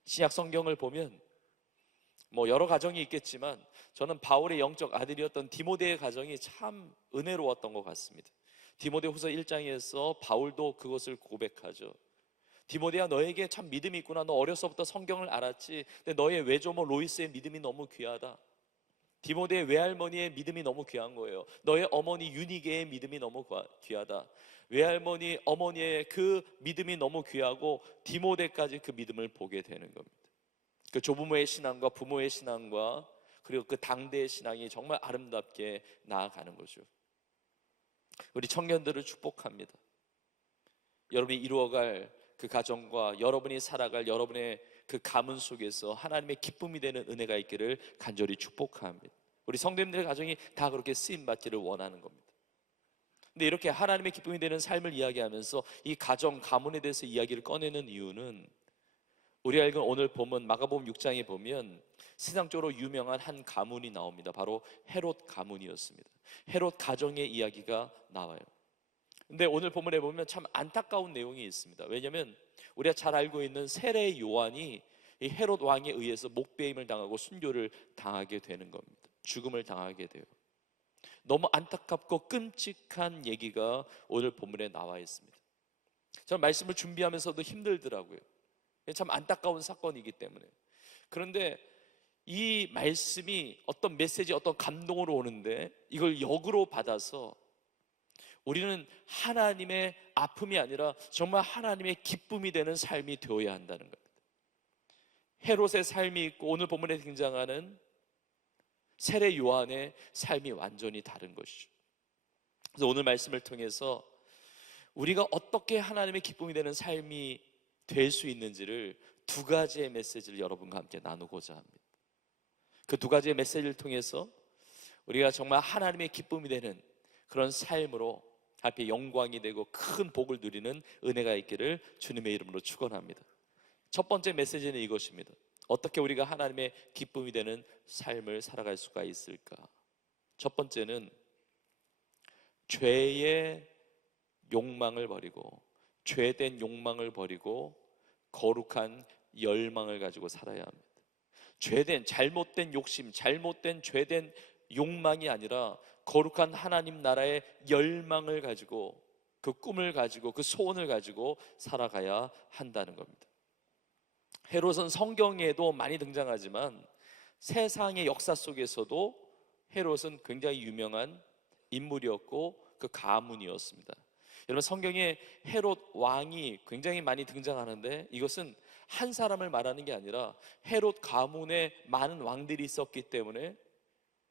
신약 성경을 보면 뭐 여러 가정이 있겠지만 저는 바울의 영적 아들이었던 디모데의 가정이 참 은혜로웠던 것 같습니다. 디모데후서 1장에서 바울도 그것을 고백하죠. 디모데야, 너에게 참 믿음이 있구나. 너 어려서부터 성경을 알았지. 근데 너의 외조모 로이스의 믿음이 너무 귀하다. 디모데의 외할머니의 믿음이 너무 귀한 거예요. 너의 어머니 유니게의 믿음이 너무 귀하다. 외할머니, 어머니의 그 믿음이 너무 귀하고 디모데까지 그 믿음을 보게 되는 겁니다. 그 조부모의 신앙과 부모의 신앙과 그리고 그 당대의 신앙이 정말 아름답게 나아가는 거죠. 우리 청년들을 축복합니다. 여러분이 이루어갈 그 가정과 여러분이 살아갈 여러분의 그 가문 속에서 하나님의 기쁨이 되는 은혜가 있기를 간절히 축복합니다. 우리 성도님들의 가정이 다 그렇게 쓰임받기를 원하는 겁니다. 근데 이렇게 하나님의 기쁨이 되는 삶을 이야기하면서 이 가정, 가문에 대해서 이야기를 꺼내는 이유는 우리가 읽은 오늘 본문 마가복음 6장에 보면 세상적으로 유명한 한 가문이 나옵니다. 바로 헤롯 가문이었습니다. 헤롯 가정의 이야기가 나와요. 근데 오늘 본문에 보면 참 안타까운 내용이 있습니다. 왜냐하면 우리가 잘 알고 있는 세례 요한이 이 헤롯 왕에 의해서 목베임을 당하고 순교를 당하게 되는 겁니다. 죽음을 당하게 돼요. 너무 안타깝고 끔찍한 얘기가 오늘 본문에 나와 있습니다. 저는 말씀을 준비하면서도 힘들더라고요. 참 안타까운 사건이기 때문에. 그런데 이 말씀이 어떤 메시지, 어떤 감동으로 오는데 이걸 역으로 받아서 우리는 하나님의 아픔이 아니라 정말 하나님의 기쁨이 되는 삶이 되어야 한다는 겁니다. 헤롯의 삶이 있고 오늘 본문에 등장하는 세례 요한의 삶이 완전히 다른 것이죠. 그래서 오늘 말씀을 통해서 우리가 어떻게 하나님의 기쁨이 되는 삶이 될 수 있는지를 두 가지의 메시지를 여러분과 함께 나누고자 합니다. 그 두 가지의 메시지를 통해서 우리가 정말 하나님의 기쁨이 되는 그런 삶으로 앞에 영광이 되고 큰 복을 누리는 은혜가 있기를 주님의 이름으로 축원합니다. 첫 번째 메시지는 이것입니다. 어떻게 우리가 하나님의 기쁨이 되는 삶을 살아갈 수가 있을까? 첫 번째는 죄의 욕망을 버리고, 죄된 욕망을 버리고 거룩한 열망을 가지고 살아야 합니다. 죄된, 잘못된 욕심, 잘못된 죄된 욕망이 아니라 거룩한 하나님 나라의 열망을 가지고, 그 꿈을 가지고, 그 소원을 가지고 살아가야 한다는 겁니다. 헤롯은 성경에도 많이 등장하지만 세상의 역사 속에서도 헤롯은 굉장히 유명한 인물이었고 그 가문이었습니다. 여러분, 성경에 헤롯 왕이 굉장히 많이 등장하는데 이것은 한 사람을 말하는 게 아니라 헤롯 가문에 많은 왕들이 있었기 때문에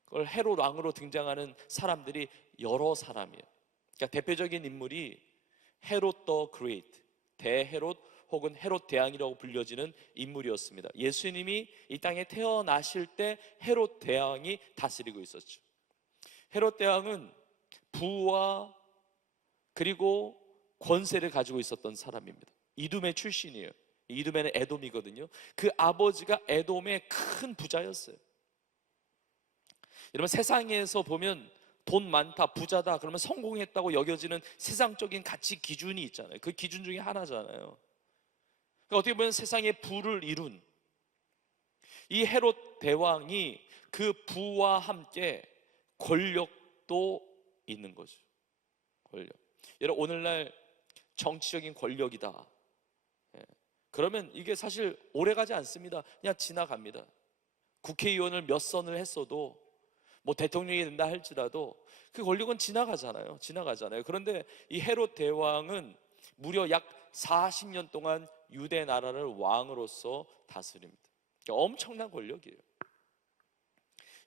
그걸 헤롯 왕으로 등장하는 사람들이 여러 사람이에요. 그러니까 대표적인 인물이 헤롯 더 그레이트, 대헤롯 혹은 헤롯 대왕이라고 불려지는 인물이었습니다. 예수님이 이 땅에 태어나실 때 헤롯 대왕이 다스리고 있었죠. 헤롯 대왕은 부와 그리고 권세를 가지고 있었던 사람입니다. 이두메 출신이에요. 이두메는 에돔이거든요. 그 아버지가 에돔의 큰 부자였어요. 여러분, 세상에서 보면 돈 많다, 부자다 그러면 성공했다고 여겨지는 세상적인 가치 기준이 있잖아요. 그 기준 중에 하나잖아요. 그러니까 어떻게 보면 세상의 부를 이룬 이 헤롯 대왕이 그 부와 함께 권력도 있는 거죠. 권력. 여러분, 오늘날 정치적인 권력이다. 그러면 이게 사실 오래가지 않습니다. 그냥 지나갑니다. 국회의원을 몇 선을 했어도 뭐 대통령이 된다 할지라도 그 권력은 지나가잖아요. 그런데 이 헤롯 대왕은 무려 약 40년 동안 유대 나라를 왕으로서 다스립니다. 그러니까 엄청난 권력이에요.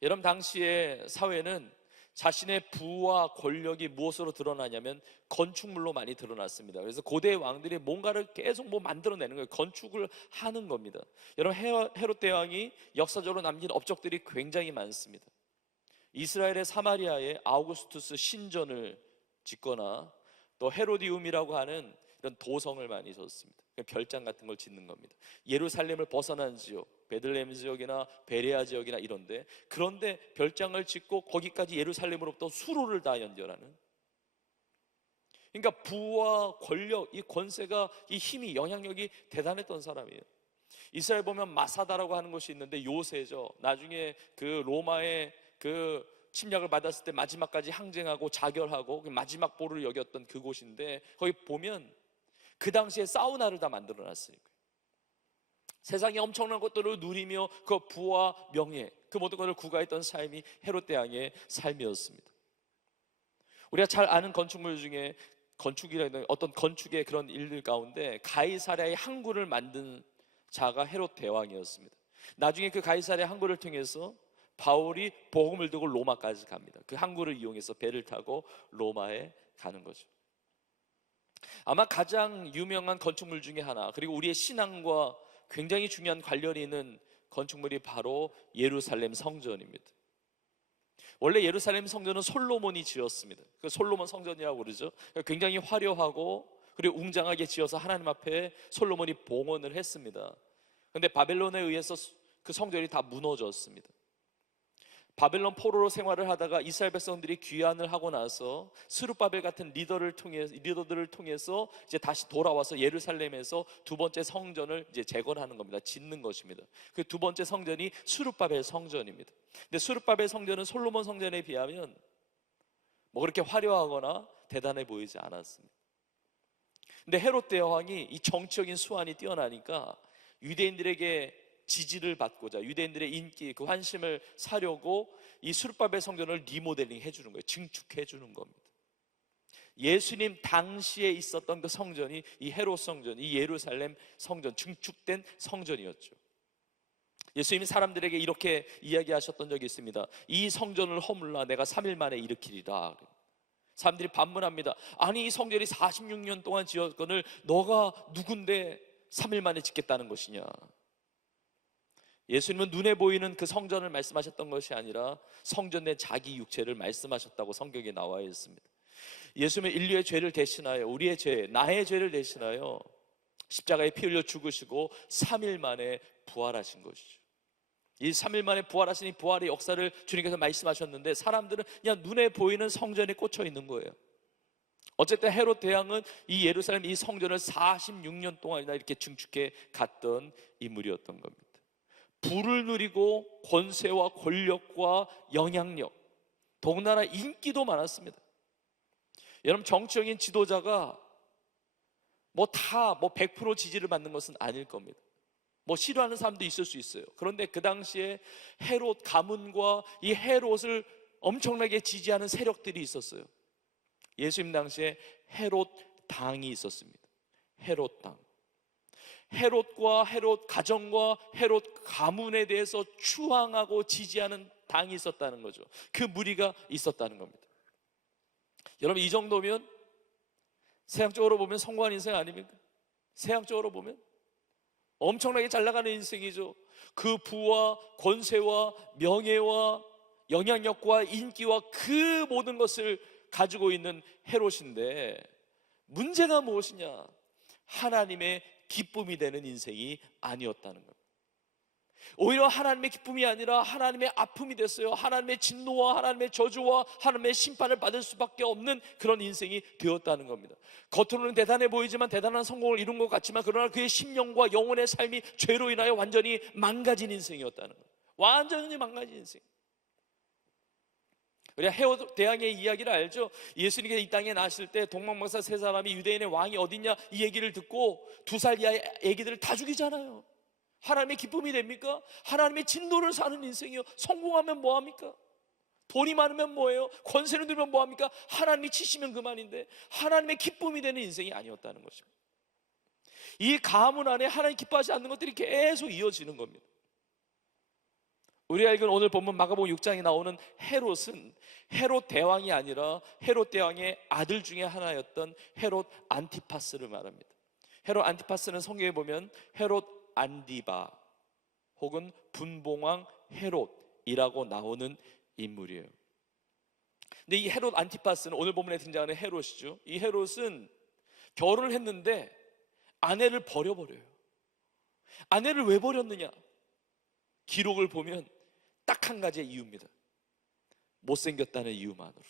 여러분, 당시의 사회는 자신의 부와 권력이 무엇으로 드러나냐면 건축물로 많이 드러났습니다. 그래서 고대 왕들이 뭔가를 계속 만들어내는 거예요. 건축을 하는 겁니다. 여러분, 헤롯 대왕이 역사적으로 남긴 업적들이 굉장히 많습니다. 이스라엘의 사마리아에 아우구스투스 신전을 짓거나 또 헤로디움이라고 하는 이런 도성을 많이 졌습니다. 별장 같은 걸 짓는 겁니다. 예루살렘을 벗어난 지역, 베들레헴 지역이나 베레아 지역이나 이런데, 그런데 별장을 짓고 거기까지 예루살렘으로부터 수로를 다 연결하는, 그러니까 부와 권력, 이 권세가, 이 힘이, 영향력이 대단했던 사람이에요. 이스라엘 보면 마사다라고 하는 곳이 있는데 요새죠. 나중에 그 로마의 그 침략을 받았을 때 마지막까지 항쟁하고 자결하고 마지막 보를 여겼던 그곳인데, 거기 보면 그 당시에 사우나를 다 만들어 놨으니까 세상에 엄청난 것들을 누리며 그 부와 명예, 그 모든 것을 구가했던 삶이 헤롯 대왕의 삶이었습니다. 우리가 잘 아는 건축물 중에 건축이라는 어떤 건축의 그런 일들 가운데 가이사랴의 항구를 만든 자가 헤롯 대왕이었습니다. 나중에 그 가이사랴 항구를 통해서 바울이 복음을 들고 로마까지 갑니다. 그 항구를 이용해서 배를 타고 로마에 가는 거죠. 아마 가장 유명한 건축물 중에 하나, 그리고 우리의 신앙과 굉장히 중요한 관련이 있는 건축물이 바로 예루살렘 성전입니다. 원래 예루살렘 성전은 솔로몬이 지었습니다. 그 솔로몬 성전이라고 그러죠. 굉장히 화려하고 그리고 웅장하게 지어서 하나님 앞에 솔로몬이 봉헌을 했습니다. 그런데 바벨론에 의해서 그 성전이 다 무너졌습니다. 바벨론 포로로 생활을 하다가 이스라엘 백성들이 귀환을 하고 나서 스룹바벨 같은 리더들을 통해서 이제 다시 돌아와서 예루살렘에서 두 번째 성전을 이제 재건하는 겁니다. 짓는 것입니다. 그 두 번째 성전이 스룹바벨 성전입니다. 근데 스룹바벨 성전은 솔로몬 성전에 비하면 뭐 그렇게 화려하거나 대단해 보이지 않았습니다. 근데 헤롯 대왕이 이 정치적인 수완이 뛰어나니까 유대인들에게 지지를 받고자, 유대인들의 인기, 그 환심을 사려고 이 스룹바벨 성전을 리모델링 해주는 거예요. 증축해 주는 겁니다. 예수님 당시에 있었던 그 성전이 이 헤롯 성전, 이 예루살렘 성전, 증축된 성전이었죠. 예수님이 사람들에게 이렇게 이야기하셨던 적이 있습니다. 이 성전을 허물라 내가 3일 만에 일으키리라. 사람들이 반문합니다. 아니 이 성전이 46년 동안 지었거늘 너가 누군데 3일 만에 짓겠다는 것이냐. 예수님은 눈에 보이는 그 성전을 말씀하셨던 것이 아니라 성전된 자기 육체를 말씀하셨다고 성경에 나와 있습니다. 예수님은 인류의 죄를 대신하여, 우리의 죄, 나의 죄를 대신하여 십자가에 피 흘려 죽으시고 3일 만에 부활하신 것이죠. 이 3일 만에 부활하신 이 부활의 역사를 주님께서 말씀하셨는데 사람들은 그냥 눈에 보이는 성전에 꽂혀 있는 거예요. 어쨌든 헤롯 대왕은 이 예루살렘 이 성전을 46년 동안이나 이렇게 증축해 갔던 인물이었던 겁니다. 부를 누리고 권세와 권력과 영향력, 더군다나 인기도 많았습니다. 여러분, 정치적인 지도자가 뭐 100% 지지를 받는 것은 아닐 겁니다. 뭐 싫어하는 사람도 있을 수 있어요. 그런데 그 당시에 헤롯 가문과 이 헤롯을 엄청나게 지지하는 세력들이 있었어요. 예수님 당시에 헤롯 당이 있었습니다. 헤롯 당. 헤롯과 헤롯 가정과 헤롯 가문에 대해서 추앙하고 지지하는 당이 있었다는 거죠. 그 무리가 있었다는 겁니다. 여러분, 이 정도면 세상적으로 보면 성공한 인생 아닙니까? 세상적으로 보면 엄청나게 잘 나가는 인생이죠. 그 부와 권세와 명예와 영향력과 인기와 그 모든 것을 가지고 있는 헤롯인데, 문제가 무엇이냐? 하나님의 기쁨이 되는 인생이 아니었다는 겁니다. 오히려 하나님의 기쁨이 아니라 하나님의 아픔이 됐어요. 하나님의 진노와 하나님의 저주와 하나님의 심판을 받을 수밖에 없는 그런 인생이 되었다는 겁니다. 겉으로는 대단해 보이지만 대단한 성공을 이룬 것 같지만 그러나 그의 심령과 영혼의 삶이 죄로 인하여 완전히 망가진 인생이었다는 겁니다. 완전히 망가진 인생. 우리가 헤롯 대왕의 이야기를 알죠? 예수님께서 이 땅에 나실 때 동방박사 세 사람이 유대인의 왕이 어딨냐 이 얘기를 듣고 2살 이하의 애기들을 다 죽이잖아요. 하나님의 기쁨이 됩니까? 하나님의 진노를 사는 인생이요. 성공하면 뭐합니까? 돈이 많으면 뭐예요? 권세를 누리면 뭐합니까? 하나님이 치시면 그만인데 하나님의 기쁨이 되는 인생이 아니었다는 것입니다. 이 가문 안에 하나님 기뻐하지 않는 것들이 계속 이어지는 겁니다. 우리가 읽은 오늘 본문 마가복음 6장에 나오는 헤롯은 헤롯 대왕이 아니라 헤롯 대왕의 아들 중에 하나였던 헤롯 안티파스를 말합니다. 헤롯 안티파스는 성경에 보면 헤롯 안디바 혹은 분봉왕 헤롯이라고 나오는 인물이에요. 근데 이 헤롯 안티파스는 오늘 본문에 등장하는 헤롯이죠. 이 헤롯은 결혼을 했는데 아내를 버려버려요. 아내를 왜 버렸느냐? 기록을 보면 딱 한 가지의 이유입니다. 못생겼다는 이유만으로.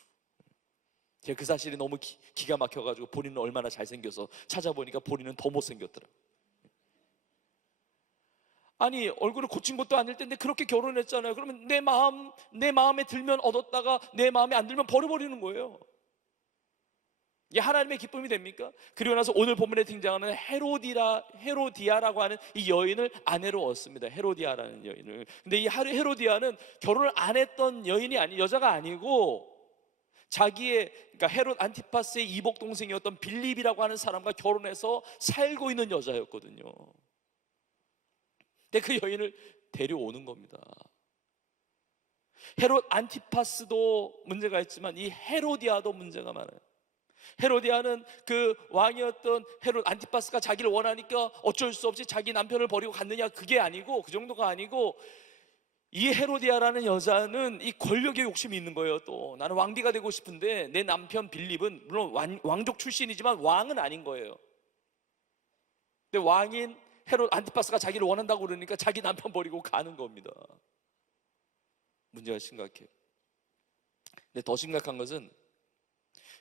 제가 그 사실이 너무 기가 막혀가지고 본인은 얼마나 잘생겨서 찾아보니까 본인은 더 못생겼더라고요. 아니 얼굴을 고친 것도 아닐 텐데 그렇게 결혼했잖아요. 그러면 내 마음에 들면 얻었다가 내 마음에 안 들면 버려버리는 거예요. 이게 하나님의 기쁨이 됩니까? 그리고 나서 오늘 본문에 등장하는 헤로디아라고 하는 이 여인을 아내로 얻습니다. 헤로디아라는 여인을. 근데 이 헤로디아는 결혼을 안 했던 여자가 아니고 그러니까 헤롯 안티파스의 이복 동생이었던 빌립이라고 하는 사람과 결혼해서 살고 있는 여자였거든요. 근데 그 여인을 데려오는 겁니다. 헤롯 안티파스도 문제가 있지만 이 헤로디아도 문제가 많아요. 헤로디아는 그 왕이었던 헤롯 안티파스가 자기를 원하니까 어쩔 수 없이 자기 남편을 버리고 갔느냐, 그게 아니고, 그 정도가 아니고, 이 헤로디아라는 여자는 이 권력의 욕심이 있는 거예요. 또 나는 왕비가 되고 싶은데 내 남편 빌립은 물론 왕족 출신이지만 왕은 아닌 거예요. 근데 왕인 헤롯 안티파스가 자기를 원한다고 그러니까 자기 남편 버리고 가는 겁니다. 문제가 심각해요. 근데 더 심각한 것은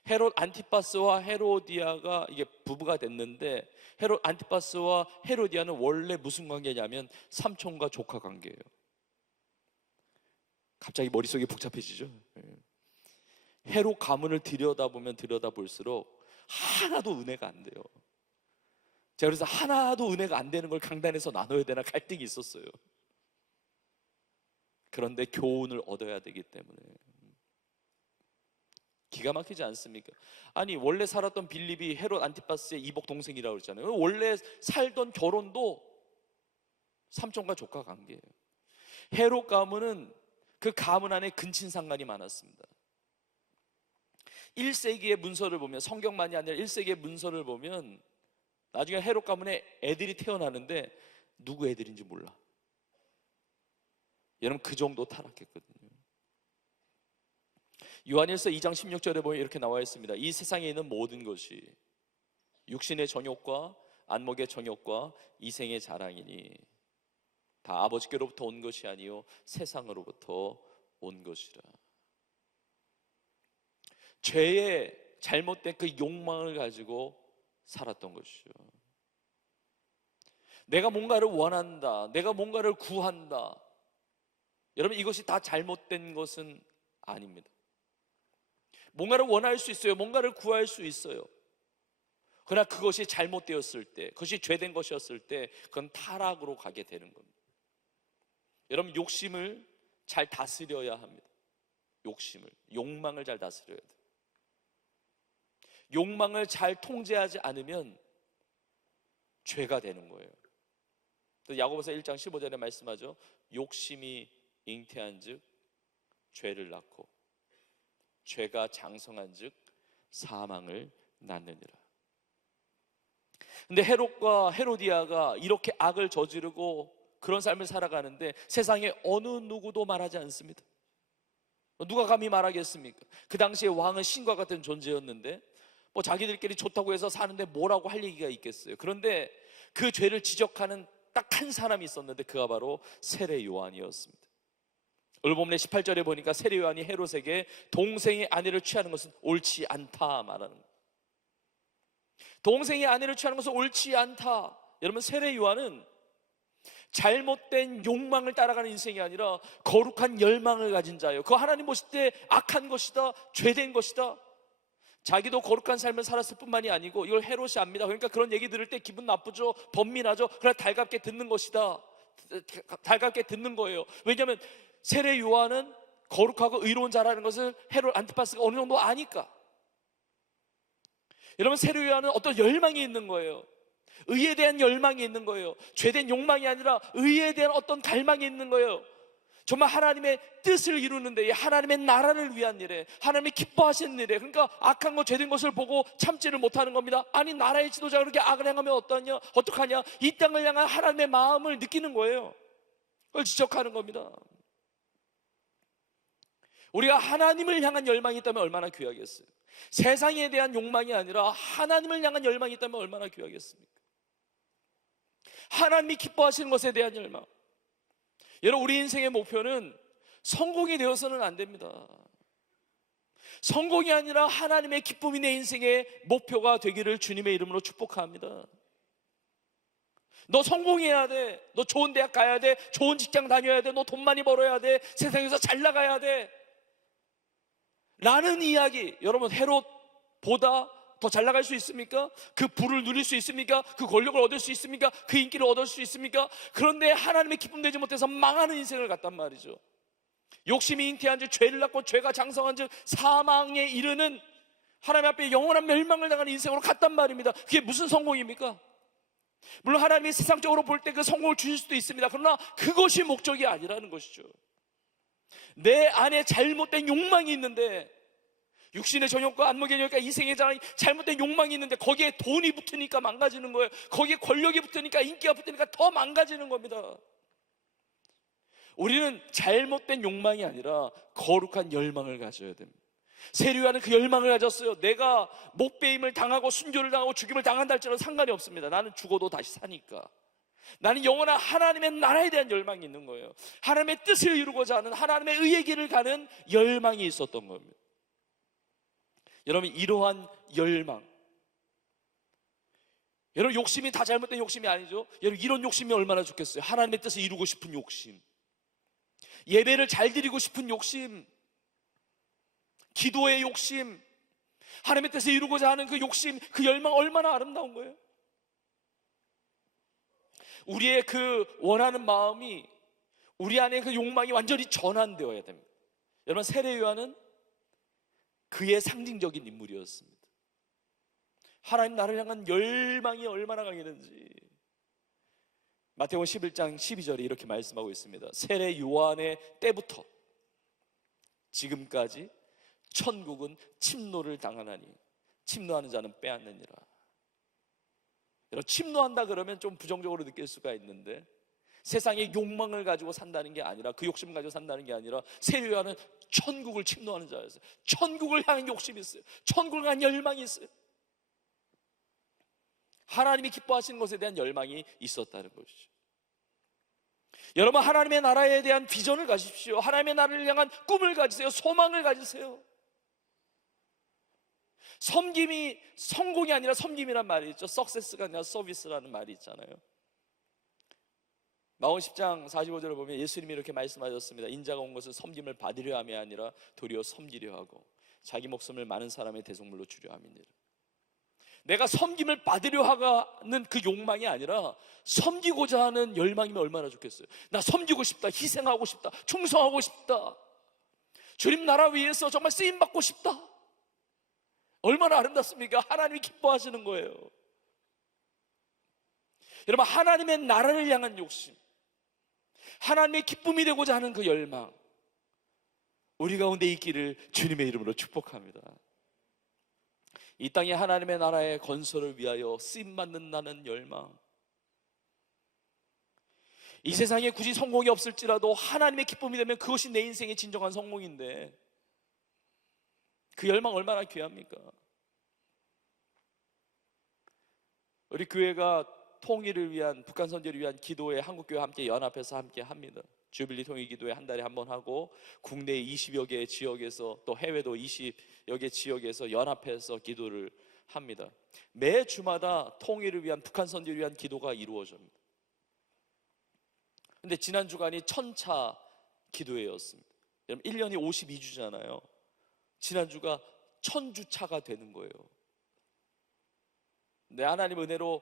헤롯 안티파스와 헤로디아가 이게 부부가 됐는데, 헤롯 안티파스와 헤로디아는 원래 무슨 관계냐면 삼촌과 조카 관계예요. 갑자기 머릿속이 복잡해지죠. 헤롯 가문을 들여다보면 들여다볼수록 하나도 은혜가 안 돼요. 제가 그래서 하나도 은혜가 안 되는 걸 강단에서 나눠야 되나 갈등이 있었어요. 그런데 교훈을 얻어야 되기 때문에. 기가 막히지 않습니까? 아니 원래 살았던 빌립이 헤롯 안티파스의 이복 동생이라고 그랬잖아요. 원래 살던 결혼도 삼촌과 조카 관계예요. 헤롯 가문은 그 가문 안에 근친상간이 많았습니다. 1세기의 문서를 보면, 성경만이 아니라 1세기의 문서를 보면 나중에 헤롯 가문에 애들이 태어나는데 누구 애들인지 몰라. 여러분 그 정도 타락했거든요. 요한일서 2장 16절에 보면 이렇게 나와 있습니다. 이 세상에 있는 모든 것이 육신의 정욕과 안목의 정욕과 이생의 자랑이니 다 아버지께로부터 온 것이 아니요 세상으로부터 온 것이라. 죄의 잘못된 그 욕망을 가지고 살았던 것이죠. 내가 뭔가를 원한다, 내가 뭔가를 구한다. 여러분 이것이 다 잘못된 것은 아닙니다. 뭔가를 원할 수 있어요. 뭔가를 구할 수 있어요. 그러나 그것이 잘못되었을 때, 그것이 죄된 것이었을 때 그건 타락으로 가게 되는 겁니다. 여러분 욕심을 잘 다스려야 합니다. 욕망을 잘 다스려야 돼요. 욕망을 잘 통제하지 않으면 죄가 되는 거예요. 야고보서 1장 15절에 말씀하죠. 욕심이 잉태한 즉 죄를 낳고 죄가 장성한 즉 사망을 낳느니라. 근데 헤롯과 헤로디아가 이렇게 악을 저지르고 그런 삶을 살아가는데 세상에 어느 누구도 말하지 않습니다. 누가 감히 말하겠습니까? 그 당시에 왕은 신과 같은 존재였는데 뭐 자기들끼리 좋다고 해서 사는데 뭐라고 할 얘기가 있겠어요. 그런데 그 죄를 지적하는 딱 한 사람이 있었는데 그가 바로 세례 요한이었습니다. 오늘 본문의 18절에 보니까 세례 요한이 헤롯에게 동생의 아내를 취하는 것은 옳지 않다 말하는 거예요. 동생의 아내를 취하는 것은 옳지 않다. 여러분 세례 요한은 잘못된 욕망을 따라가는 인생이 아니라 거룩한 열망을 가진 자예요. 그거 하나님 보실 때 악한 것이다, 죄된 것이다. 자기도 거룩한 삶을 살았을 뿐만이 아니고 이걸 헤롯이 압니다. 그러니까 그런 얘기 들을 때 기분 나쁘죠, 번민하죠. 그러나 달갑게 듣는 것이다. 달갑게 듣는 거예요. 왜냐하면 세례 요한은 거룩하고 의로운 자라는 것을 헤롯 안티파스가 어느 정도 아니까. 여러분 세례 요한은 어떤 열망이 있는 거예요. 의에 대한 열망이 있는 거예요. 죄된 욕망이 아니라 의에 대한 어떤 갈망이 있는 거예요. 정말 하나님의 뜻을 이루는데, 하나님의 나라를 위한 일에, 하나님이 기뻐하시는 일에, 그러니까 악한 것, 죄된 것을 보고 참지를 못하는 겁니다. 아니 나라의 지도자가 그렇게 악을 행하면 어떡하냐? 이 땅을 향한 하나님의 마음을 느끼는 거예요. 그걸 지적하는 겁니다. 우리가 하나님을 향한 열망이 있다면 얼마나 귀하겠어요. 세상에 대한 욕망이 아니라 하나님을 향한 열망이 있다면 얼마나 귀하겠습니까? 하나님이 기뻐하시는 것에 대한 열망. 여러분 우리 인생의 목표는 성공이 되어서는 안 됩니다. 성공이 아니라 하나님의 기쁨이 내 인생의 목표가 되기를 주님의 이름으로 축복합니다. 너 성공해야 돼. 너 좋은 대학 가야 돼. 좋은 직장 다녀야 돼. 너 돈 많이 벌어야 돼. 세상에서 잘 나가야 돼. 라는 이야기. 여러분, 헤롯보다 더 잘 나갈 수 있습니까? 그 부를 누릴 수 있습니까? 그 권력을 얻을 수 있습니까? 그 인기를 얻을 수 있습니까? 그런데 하나님의 기쁨 되지 못해서 망하는 인생을 갔단 말이죠. 욕심이 잉태한 즉 죄를 낳고 죄가 장성한 즉 사망에 이르는, 하나님 앞에 영원한 멸망을 당하는 인생으로 갔단 말입니다. 그게 무슨 성공입니까? 물론 하나님이 세상적으로 볼 때 그 성공을 주실 수도 있습니다. 그러나 그것이 목적이 아니라는 것이죠. 내 안에 잘못된 욕망이 있는데, 육신의 정욕과 안목의 정욕과 이생의 잘못된 욕망이 있는데 거기에 돈이 붙으니까 망가지는 거예요. 거기에 권력이 붙으니까, 인기가 붙으니까 더 망가지는 겁니다. 우리는 잘못된 욕망이 아니라 거룩한 열망을 가져야 됩니다. 세리요한은 그 열망을 가졌어요. 내가 목배임을 당하고 순교를 당하고 죽임을 당한다 할지라도 상관이 없습니다. 나는 죽어도 다시 사니까. 나는 영원한 하나님의 나라에 대한 열망이 있는 거예요. 하나님의 뜻을 이루고자 하는, 하나님의 의의 길을 가는 열망이 있었던 겁니다. 여러분, 이러한 열망, 여러분, 욕심이 다 잘못된 욕심이 아니죠. 여러분, 이런 욕심이 얼마나 좋겠어요. 하나님의 뜻을 이루고 싶은 욕심, 예배를 잘 드리고 싶은 욕심, 기도의 욕심, 하나님의 뜻을 이루고자 하는 그 욕심, 그 열망, 얼마나 아름다운 거예요. 우리의 그 원하는 마음이, 우리 안에 그 욕망이 완전히 전환되어야 됩니다. 여러분, 세례 요한은 그의 상징적인 인물이었습니다. 하나님 나를 향한 열망이 얼마나 강했는지 마태복음 11장 12절에 이렇게 말씀하고 있습니다. 세례 요한의 때부터 지금까지 천국은 침노를 당하나니 침노하는 자는 빼앗느니라. 여러분, 침노한다 그러면 좀 부정적으로 느낄 수가 있는데, 세상의 욕망을 가지고 산다는 게 아니라, 그 욕심을 가지고 산다는 게 아니라, 세례 요한은 천국을 침노하는 자였어요. 천국을 향한 욕심이 있어요. 천국을 향한 열망이 있어요. 하나님이 기뻐하시는 것에 대한 열망이 있었다는 것이죠. 여러분, 하나님의 나라에 대한 비전을 가지십시오. 하나님의 나라를 향한 꿈을 가지세요. 소망을 가지세요. 섬김이 성공이 아니라 섬김이란 말이 있죠. 석세스가 아니라 서비스라는 말이 있잖아요. 마가복음 10장 45절을 보면 예수님이 이렇게 말씀하셨습니다. 인자가 온 것은 섬김을 받으려 함이 아니라 도리어 섬기려 하고 자기 목숨을 많은 사람의 대속물로 주려 함이니라. 내가 섬김을 받으려 하는 그 욕망이 아니라 섬기고자 하는 열망이면 얼마나 좋겠어요. 나 섬기고 싶다, 희생하고 싶다, 충성하고 싶다, 주님 나라 위해서 정말 쓰임받고 싶다. 얼마나 아름답습니까? 하나님이 기뻐하시는 거예요. 여러분, 하나님의 나라를 향한 욕심, 하나님의 기쁨이 되고자 하는 그 열망, 우리 가운데 있기를 주님의 이름으로 축복합니다. 이 땅에 하나님의 나라의 건설을 위하여 쓰임받는 나는 열망, 이 세상에 굳이 성공이 없을지라도 하나님의 기쁨이 되면 그것이 내 인생의 진정한 성공인데, 그 열망 얼마나 귀합니까? 우리 교회가 통일을 위한, 북한 선제를 위한 기도에 한국교회 함께 연합해서 함께 합니다. 주빌리 통일 기도회 한 달에 한 번 하고, 국내 20여 개 지역에서, 또 해외도 20여 개 지역에서 연합해서 기도를 합니다. 매 주마다 통일을 위한, 북한 선제를 위한 기도가 이루어집니다. 근데 지난 주간이 천차 기도회였습니다. 여러분, 1년이 52주잖아요. 지난주가 1000주차가 되는 거예요. 네, 하나님 은혜로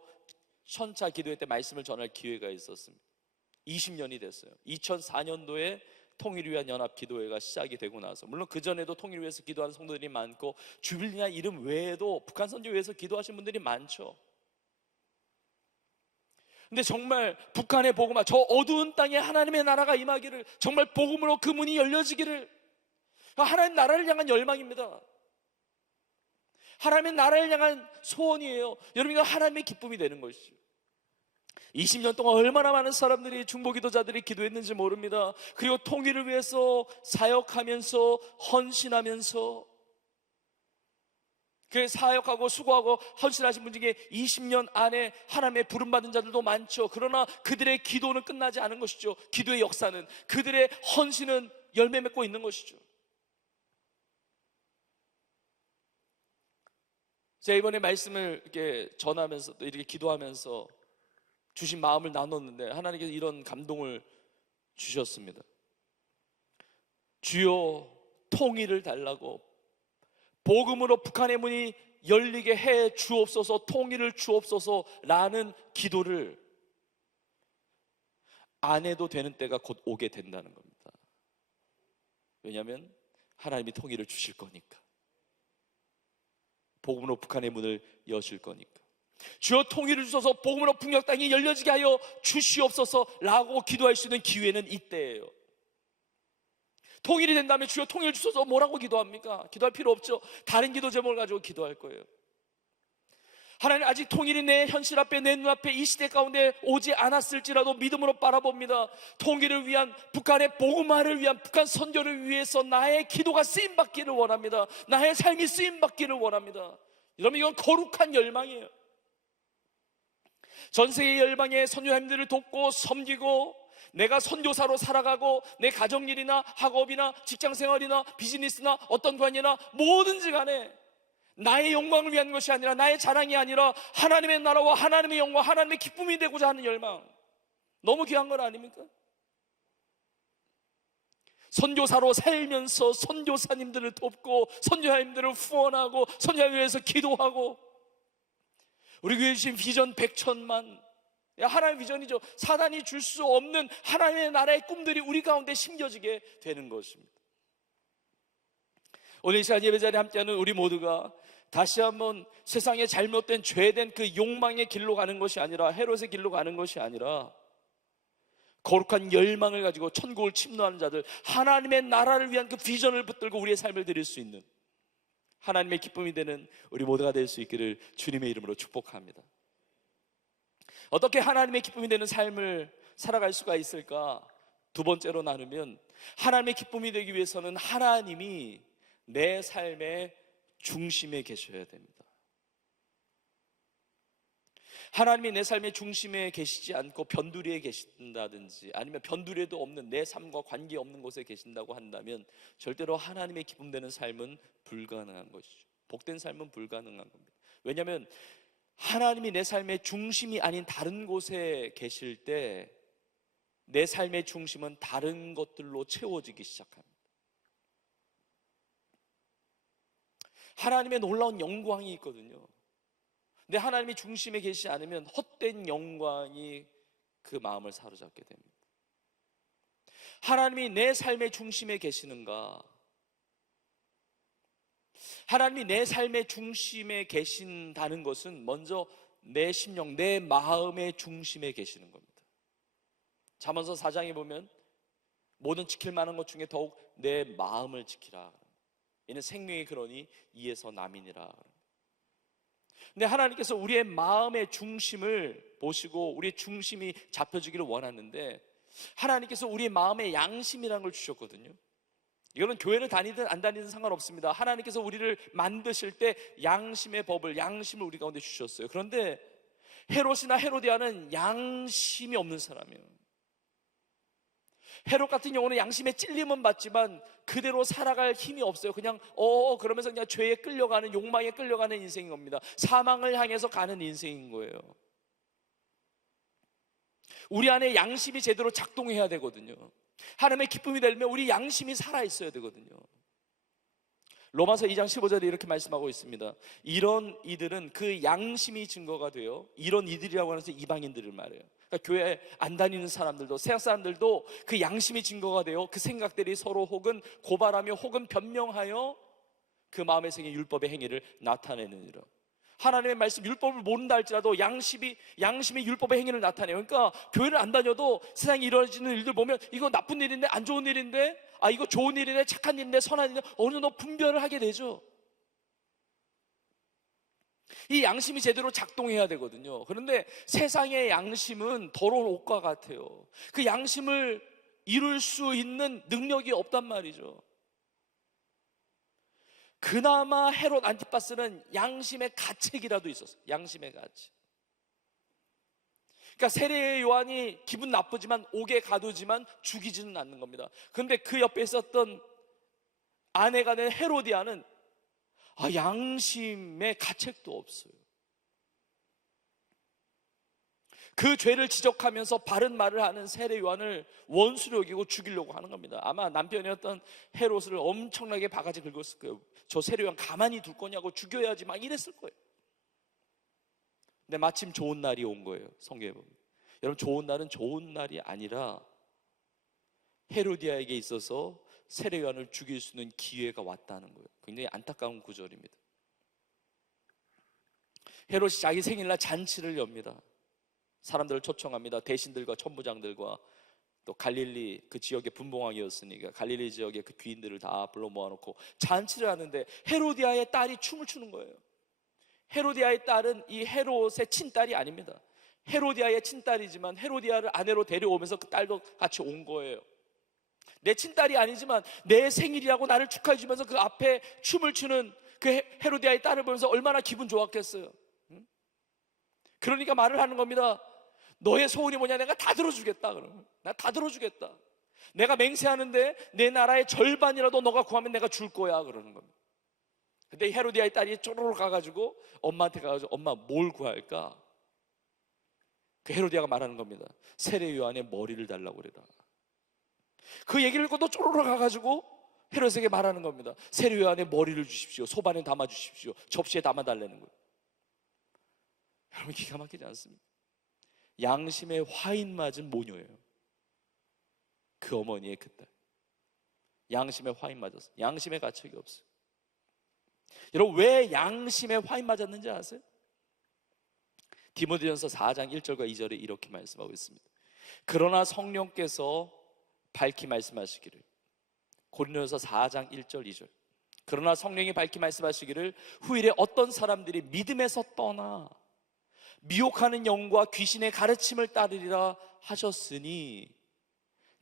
천차 기도회 때 말씀을 전할 기회가 있었습니다. 20년이 됐어요. 2004년도에 통일을 위한 연합 기도회가 시작이 되고 나서, 물론 그전에도 통일을 위해서 기도하는 성도들이 많고, 주빌리아 이름 외에도 북한 선교 위해서 기도하신 분들이 많죠. 근데 정말 북한의 복음화, 저 어두운 땅에 하나님의 나라가 임하기를, 정말 복음으로 그 문이 열려지기를, 하나님 나라를 향한 열망입니다. 하나님의 나라를 향한 소원이에요. 여러분, 이거 하나님의 기쁨이 되는 것이죠. 20년 동안 얼마나 많은 사람들이, 중보기도자들이 기도했는지 모릅니다. 그리고 통일을 위해서 사역하면서, 헌신하면서, 그 사역하고 수고하고 헌신하신 분 중에 20년 안에 하나님의 부름받은 자들도 많죠. 그러나 그들의 기도는 끝나지 않은 것이죠. 기도의 역사는, 그들의 헌신은 열매 맺고 있는 것이죠. 제가 이번에 말씀을 이렇게 전하면서, 또 이렇게 기도하면서 주신 마음을 나눴는데 하나님께서 이런 감동을 주셨습니다. 주여 통일을 달라고, 복음으로 북한의 문이 열리게 해 주옵소서, 통일을 주옵소서라는 기도를 안 해도 되는 때가 곧 오게 된다는 겁니다. 왜냐하면 하나님이 통일을 주실 거니까, 복음으로 북한의 문을 여실 거니까. 주여 통일을 주셔서 복음으로 북녘 땅이 열려지게 하여 주시옵소서라고 기도할 수 있는 기회는 이때예요. 통일이 된다면 주여 통일 주셔서 뭐라고 기도합니까? 기도할 필요 없죠. 다른 기도 제목을 가지고 기도할 거예요. 하나님, 아직 통일이 내 현실 앞에, 내 눈앞에 이 시대 가운데 오지 않았을지라도 믿음으로 바라봅니다. 통일을 위한, 북한의 복음화를 위한, 북한 선교를 위해서 나의 기도가 쓰임받기를 원합니다. 나의 삶이 쓰임받기를 원합니다. 여러분, 이건 거룩한 열망이에요. 전 세계 열방의 선교사님들을 돕고 섬기고, 내가 선교사로 살아가고, 내 가정일이나 학업이나 직장생활이나 비즈니스나 어떤 관이나 뭐든지 간에 나의 영광을 위한 것이 아니라, 나의 자랑이 아니라 하나님의 나라와 하나님의 영광, 하나님의 기쁨이 되고자 하는 열망, 너무 귀한 건 아닙니까? 선교사로 살면서 선교사님들을 돕고, 선교사님들을 후원하고, 선교사를 위해서 기도하고, 우리 교회 주신 비전 100천만, 하나님의 비전이죠. 사단이 줄 수 없는 하나님의 나라의 꿈들이 우리 가운데 심겨지게 되는 것입니다. 오늘 이 시간 예배자리에 함께하는 우리 모두가 다시 한번 세상의 잘못된 죄된 그 욕망의 길로 가는 것이 아니라, 헤롯의 길로 가는 것이 아니라, 거룩한 열망을 가지고 천국을 침노하는 자들, 하나님의 나라를 위한 그 비전을 붙들고 우리의 삶을 드릴 수 있는 하나님의 기쁨이 되는 우리 모두가 될 수 있기를 주님의 이름으로 축복합니다. 어떻게 하나님의 기쁨이 되는 삶을 살아갈 수가 있을까? 두 번째로 나누면, 하나님의 기쁨이 되기 위해서는 하나님이 내 삶의 중심에 계셔야 됩니다. 하나님이 내 삶의 중심에 계시지 않고 변두리에 계신다든지, 아니면 변두리에도 없는 내 삶과 관계없는 곳에 계신다고 한다면 절대로 하나님의 기쁨 되는 삶은 불가능한 것이죠. 복된 삶은 불가능한 겁니다. 왜냐하면 하나님이 내 삶의 중심이 아닌 다른 곳에 계실 때 내 삶의 중심은 다른 것들로 채워지기 시작합니다. 하나님의 놀라운 영광이 있거든요. 근데 하나님이 중심에 계시지 않으면 헛된 영광이 그 마음을 사로잡게 됩니다. 하나님이 내 삶의 중심에 계시는가? 하나님이 내 삶의 중심에 계신다는 것은 먼저 내 심령, 내 마음의 중심에 계시는 겁니다. 잠언서 4장에 보면 모든 지킬 만한 것 중에 더욱 내 마음을 지키라, 이는 생명의 근원이 이에서 남이니라. 근데 하나님께서 우리의 마음의 중심을 보시고 우리의 중심이 잡혀주기를 원하는데, 하나님께서 우리의 마음의 양심이라는 걸 주셨거든요. 이거는 교회를 다니든 안 다니든 상관없습니다. 하나님께서 우리를 만드실 때 양심의 법을, 양심을 우리 가운데 주셨어요. 그런데 헤롯이나 헤로디아는 양심이 없는 사람이에요. 헤롯 같은 경우는 양심에 찔림은 받지만 그대로 살아갈 힘이 없어요. 그냥 그러면서 그냥 죄에 끌려가는, 욕망에 끌려가는 인생인 겁니다. 사망을 향해서 가는 인생인 거예요. 우리 안에 양심이 제대로 작동해야 되거든요. 하나님의 기쁨이 되려면 우리 양심이 살아있어야 되거든요. 로마서 2장 15절에 이렇게 말씀하고 있습니다. 이런 이들은 그 양심이 증거가 되어, 이런 이들이라고 하면서 이방인들을 말해요. 그러니까 교회 안 다니는 사람들도, 세상 사람들도 그 양심이 증거가 되어 그 생각들이 서로 혹은 고발하며 혹은 변명하여 그 마음에 생긴 율법의 행위를 나타내느니라. 하나님의 말씀, 율법을 모른다 할지라도 양심이 율법의 행위를 나타내요. 그러니까 교회를 안 다녀도 세상에 이루어지는 일들 보면 이거 나쁜 일인데, 안 좋은 일인데, 이거 좋은 일이네, 착한 일인데, 선한 일인데, 어느 정도 분별을 하게 되죠. 이 양심이 제대로 작동해야 되거든요. 그런데 세상의 양심은 더러운 옷과 같아요. 그 양심을 이룰 수 있는 능력이 없단 말이죠. 그나마 헤롯 안티파스는 양심의 가책이라도 있었어요. 양심의 가책. 그러니까 세례 요한이 기분 나쁘지만, 옥에 가두지만 죽이지는 않는 겁니다. 그런데 그 옆에 있었던 아내가 된 헤로디아는 양심의 가책도 없어요. 그 죄를 지적하면서 바른 말을 하는 세례 요한을 원수로 여기고 죽이려고 하는 겁니다. 아마 남편이었던 헤롯을 엄청나게 바가지 긁었을 거예요. 저 세례 요한 가만히 둘 거냐고, 죽여야지, 막 이랬을 거예요. 근데 마침 좋은 날이 온 거예요. 성경에 보면. 여러분, 좋은 날은 좋은 날이 아니라 헤로디아에게 있어서 세례 요한을 죽일 수 있는 기회가 왔다는 거예요. 굉장히 안타까운 구절입니다. 헤롯이 자기 생일날 잔치를 엽니다. 사람들을 초청합니다. 대신들과 천부장들과 또 갈릴리 그 지역의 분봉왕이었으니까 갈릴리 지역의 그 귀인들을 다 불러 모아놓고 잔치를 하는데 헤로디아의 딸이 춤을 추는 거예요. 헤로디아의 딸은 이 헤롯의 친딸이 아닙니다. 헤로디아의 친딸이지만 헤로디아를 아내로 데려오면서 그 딸도 같이 온 거예요. 내 친딸이 아니지만 내 생일이라고 나를 축하해 주면서 그 앞에 춤을 추는 그 헤로디아의 딸을 보면서 얼마나 기분 좋았겠어요. 그러니까 말을 하는 겁니다. 너의 소원이 뭐냐? 내가 다 들어주겠다. 그러면 나 다 들어주겠다. 내가 맹세하는데 내 나라의 절반이라도 너가 구하면 내가 줄 거야. 그러는 겁니다. 근데 헤로디아의 딸이 쪼르르 가가지고 엄마한테 가가지고 엄마 뭘 구할까? 그 헤로디아가 말하는 겁니다. 세례 요한의 머리를 달라고 그래라. 그 얘기를 듣고 또 쪼르르 가가지고 헤롯에게 말하는 겁니다. 세례 요한의 머리를 주십시오. 소반에 담아 주십시오. 접시에 담아 달라는 거예요. 여러분, 기가 막히지 않습니까? 양심에 화인 맞은 모녀예요. 그 어머니의 그 딸. 양심에 화인 맞았어요. 양심의 가책이 없어요. 여러분, 왜 양심에 화인 맞았는지 아세요? 디모데전서 4장 1절과 2절에 이렇게 말씀하고 있습니다. 그러나 성령께서 밝히 말씀하시기를, 고린도전서 4장 1절 2절, 그러나 성령이 밝히 말씀하시기를 후일에 어떤 사람들이 믿음에서 떠나 미혹하는 영과 귀신의 가르침을 따르리라 하셨으니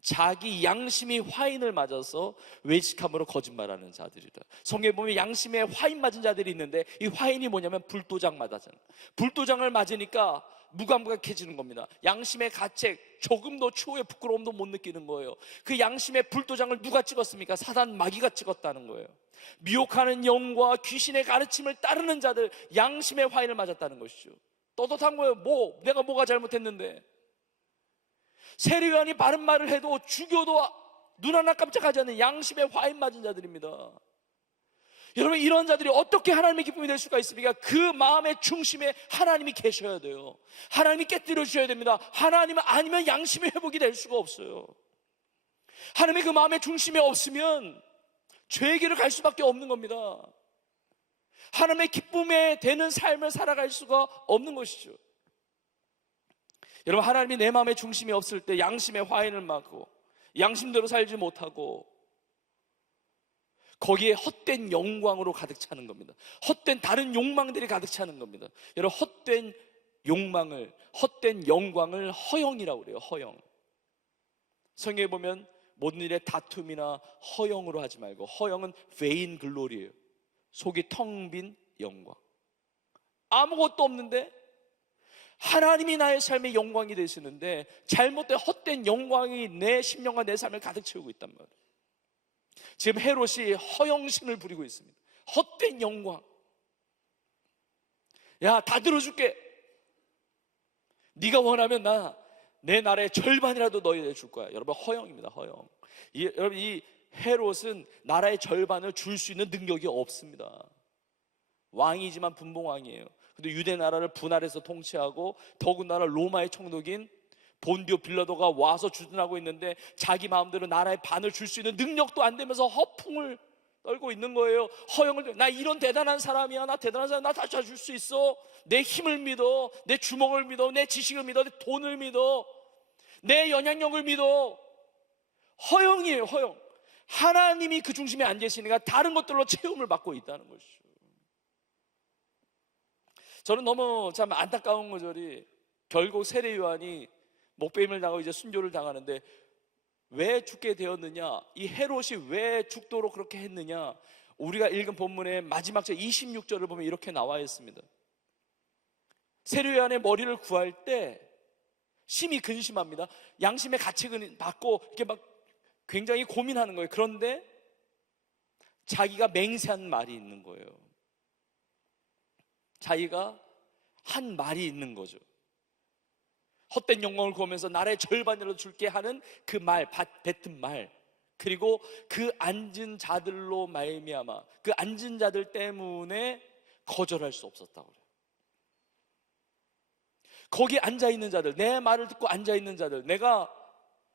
자기 양심이 화인을 맞아서 외식함으로 거짓말하는 자들이다. 성경에 보면 양심에 화인 맞은 자들이 있는데 이 화인이 뭐냐면 불도장 맞았잖아요. 불도장을 맞으니까 무감각해지는 겁니다. 양심의 가책, 조금도 추후의 부끄러움도 못 느끼는 거예요. 그 양심의 불도장을 누가 찍었습니까? 사단 마귀가 찍었다는 거예요. 미혹하는 영과 귀신의 가르침을 따르는 자들, 양심의 화인을 맞았다는 것이죠. 떳떳한 거예요. 내가 뭐가 잘못했는데. 세례 요한이 바른 말을 해도 죽여도 눈 하나 깜짝하지 않는 양심에 화인 맞은 자들입니다. 여러분, 이런 자들이 어떻게 하나님의 기쁨이 될 수가 있습니까? 그 마음의 중심에 하나님이 계셔야 돼요. 하나님이 깨뜨려 주셔야 됩니다. 하나님 아니면 양심의 회복이 될 수가 없어요. 하나님의 그 마음의 중심에 없으면 죄의 길을 갈 수밖에 없는 겁니다. 하나님의 기쁨에 되는 삶을 살아갈 수가 없는 것이죠. 여러분, 하나님이 내 마음의 중심이 없을 때 양심의 화인을 맞고 양심대로 살지 못하고 거기에 헛된 영광으로 가득 차는 겁니다. 헛된 다른 욕망들이 가득 차는 겁니다. 여러분, 헛된 욕망을, 헛된 영광을 허영이라고 그래요. 허영. 성경에 보면 모든 일에 다툼이나 허영으로 하지 말고, 허영은 vain glory예요. 속이 텅 빈 영광. 아무것도 없는데 하나님이 나의 삶의 영광이 되시는데 잘못된 헛된 영광이 내 심령과 내 삶을 가득 채우고 있단 말이에요. 지금 헤롯이 허영심을 부리고 있습니다. 헛된 영광. 야, 다 들어줄게. 네가 원하면 내 나라의 절반이라도 너희에게 줄 거야. 여러분, 허영입니다. 허영. 여러분, 이 헤롯은 나라의 절반을 줄 수 있는 능력이 없습니다. 왕이지만 분봉왕이에요. 근데 유대 나라를 분할해서 통치하고 더군다나 로마의 총독인 본디오 빌라도가 와서 주둔하고 있는데 자기 마음대로 나라의 반을 줄 수 있는 능력도 안 되면서 허풍을 떨고 있는 거예요. 허영을, 나 이런 대단한 사람이야. 나 대단한 사람, 나 다 줄 수 있어. 내 힘을 믿어. 내 주먹을 믿어. 내 지식을 믿어. 내 돈을 믿어. 내 영향력을 믿어. 허영이에요. 허영. 하나님이 그 중심에 안 계시니까 다른 것들로 채움을 받고 있다는 것이죠. 저는 너무 참 안타까운 구절이, 결국 세례 요한이 목배임을 당하고 이제 순교를 당하는데 왜 죽게 되었느냐, 이 헤롯이 왜 죽도록 그렇게 했느냐, 우리가 읽은 본문의 마지막 절 26절을 보면 이렇게 나와 있습니다. 세례 요한의 머리를 구할 때 심히 근심합니다. 양심의 가책을 받고 이렇게 막 굉장히 고민하는 거예요. 그런데 자기가 맹세한 말이 있는 거예요. 자기가 한 말이 있는 거죠. 헛된 영광을 구하면서 나라의 절반이라도 줄게 하는 그 말, 뱉은 말, 그리고 그 앉은 자들로 말미암아 그 앉은 자들 때문에 거절할 수 없었다고 그래요. 거기 앉아있는 자들, 내 말을 듣고 앉아있는 자들, 내가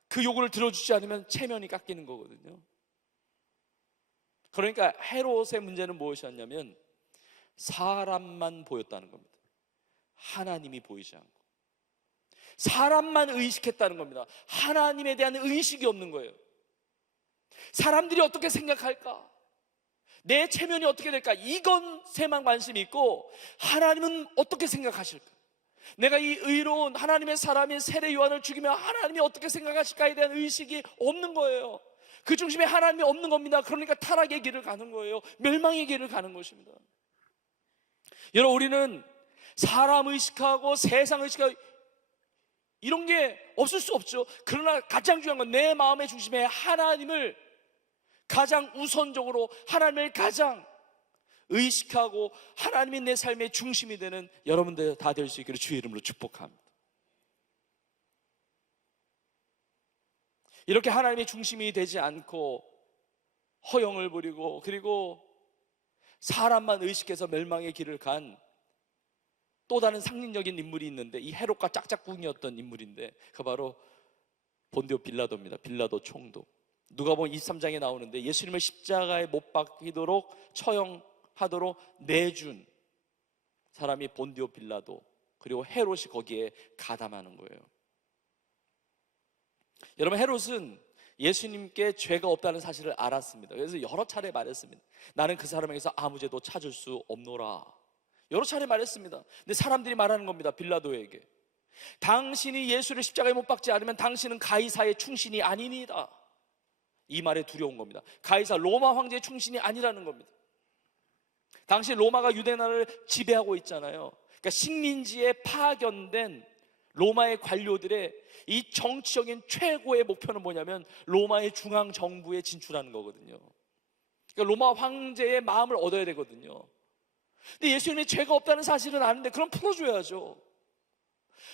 그 요구를 들어주지 않으면 체면이 깎이는 거거든요. 그러니까 헤롯의 문제는 무엇이었냐면 사람만 보였다는 겁니다. 하나님이 보이지 않고 사람만 의식했다는 겁니다. 하나님에 대한 의식이 없는 거예요. 사람들이 어떻게 생각할까? 내 체면이 어떻게 될까? 이것에만 관심이 있고 하나님은 어떻게 생각하실까? 내가 이 의로운 하나님의 사람인 세례 요한을 죽이면 하나님이 어떻게 생각하실까에 대한 의식이 없는 거예요. 그 중심에 하나님이 없는 겁니다. 그러니까 타락의 길을 가는 거예요. 멸망의 길을 가는 것입니다. 여러분, 우리는 사람 의식하고 세상 의식하고 이런 게 없을 수 없죠. 그러나 가장 중요한 건 내 마음의 중심에 하나님을 가장 우선적으로, 하나님을 가장 의식하고 하나님이 내 삶의 중심이 되는 여러분들 다 될 수 있기를 주의 이름으로 축복합니다. 이렇게 하나님의 중심이 되지 않고 허영을 부리고 그리고 사람만 의식해서 멸망의 길을 간 또 다른 상징적인 인물이 있는데, 이 헤롯과 짝짝꿍이었던 인물인데 그 바로 본디오 빌라도입니다. 빌라도 총독. 누가복음 23장에 나오는데 예수님을 십자가에 못 박히도록 처형하도록 내준 사람이 본디오 빌라도, 그리고 헤롯이 거기에 가담하는 거예요. 여러분, 헤롯은 예수님께 죄가 없다는 사실을 알았습니다. 그래서 여러 차례 말했습니다. 나는 그 사람에게서 아무 죄도 찾을 수 없노라. 여러 차례 말했습니다. 근데 사람들이 말하는 겁니다. 빌라도에게, 당신이 예수를 십자가에 못 박지 않으면 당신은 가이사의 충신이 아니니다. 이 말에 두려운 겁니다. 가이사, 로마 황제의 충신이 아니라는 겁니다. 당시 로마가 유대나라를 지배하고 있잖아요. 그러니까 식민지에 파견된 로마의 관료들의 이 정치적인 최고의 목표는 뭐냐면 로마의 중앙 정부에 진출하는 거거든요. 그러니까 로마 황제의 마음을 얻어야 되거든요. 근데 예수님이 죄가 없다는 사실은 아는데 그럼 풀어줘야죠.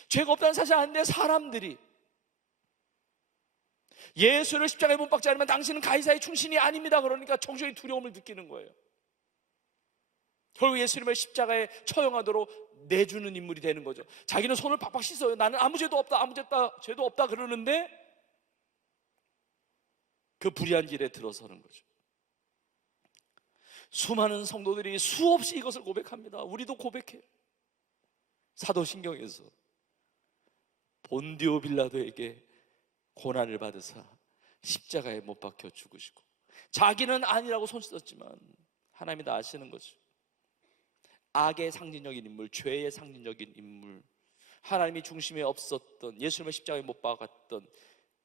죄가 없다는 사실을 아는데 사람들이 예수를 십자가에 못 박지 않으면 당신은 가이사의 충신이 아닙니다. 그러니까 정신의 두려움을 느끼는 거예요. 결국 예수님을 십자가에 처형하도록 내주는 인물이 되는 거죠. 자기는 손을 팍팍 씻어요. 나는 아무 죄도 없다, 아무 죄도 없다 그러는데 그 불의한 길에 들어서는 거죠. 수많은 성도들이 수없이 이것을 고백합니다. 우리도 고백해요. 사도신경에서 본디오 빌라도에게 고난을 받으사 십자가에 못 박혀 죽으시고, 자기는 아니라고 손씻었지만 하나님이 다 아시는 거죠. 악의 상징적인 인물, 죄의 상징적인 인물, 하나님이 중심에 없었던, 예수님을 십자가에 못 박았던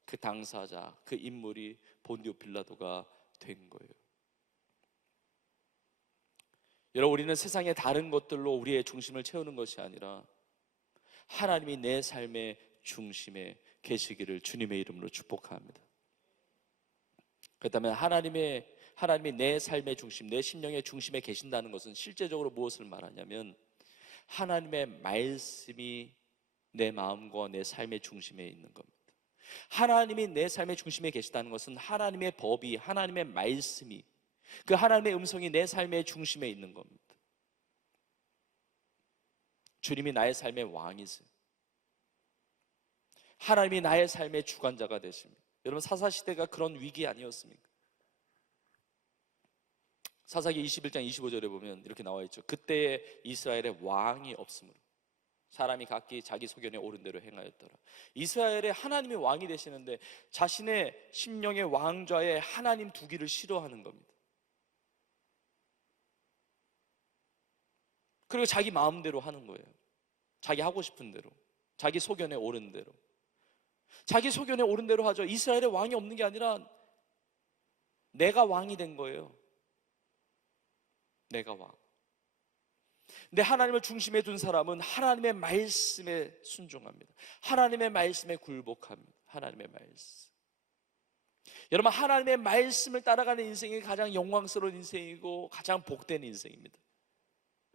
그 당사자, 그 인물이 본디오 빌라도가 된 거예요. 여러분, 우리는 세상의 다른 것들로 우리의 중심을 채우는 것이 아니라 하나님이 내 삶의 중심에 계시기를 주님의 이름으로 축복합니다. 그렇다면 하나님이 내 삶의 중심, 내 심령의 중심에 계신다는 것은 실제적으로 무엇을 말하냐면 하나님의 말씀이 내 마음과 내 삶의 중심에 있는 겁니다. 하나님이 내 삶의 중심에 계시다는 것은 하나님의 법이, 하나님의 말씀이, 그 하나님의 음성이 내 삶의 중심에 있는 겁니다. 주님이 나의 삶의 왕이세요. 하나님이 나의 삶의 주관자가 되십니다. 여러분, 사사시대가 그런 위기 아니었습니까? 사사기 21장 25절에 보면 이렇게 나와 있죠. 그때에 이스라엘에 왕이 없으므로 사람이 각기 자기 소견에 옳은 대로 행하였더라. 이스라엘에 하나님이 왕이 되시는데 자신의 심령의 왕좌에 하나님 두기를 싫어하는 겁니다. 그리고 자기 마음대로 하는 거예요. 자기 하고 싶은 대로, 자기 소견에 옳은 대로, 자기 소견에 옳은 대로 하죠. 이스라엘에 왕이 없는 게 아니라 내가 왕이 된 거예요. 내가 왕. 근데 하나님을 중심에 둔 사람은 하나님의 말씀에 순종합니다. 하나님의 말씀에 굴복합니다. 하나님의 말씀. 여러분, 하나님의 말씀을 따라가는 인생이 가장 영광스러운 인생이고 가장 복된 인생입니다.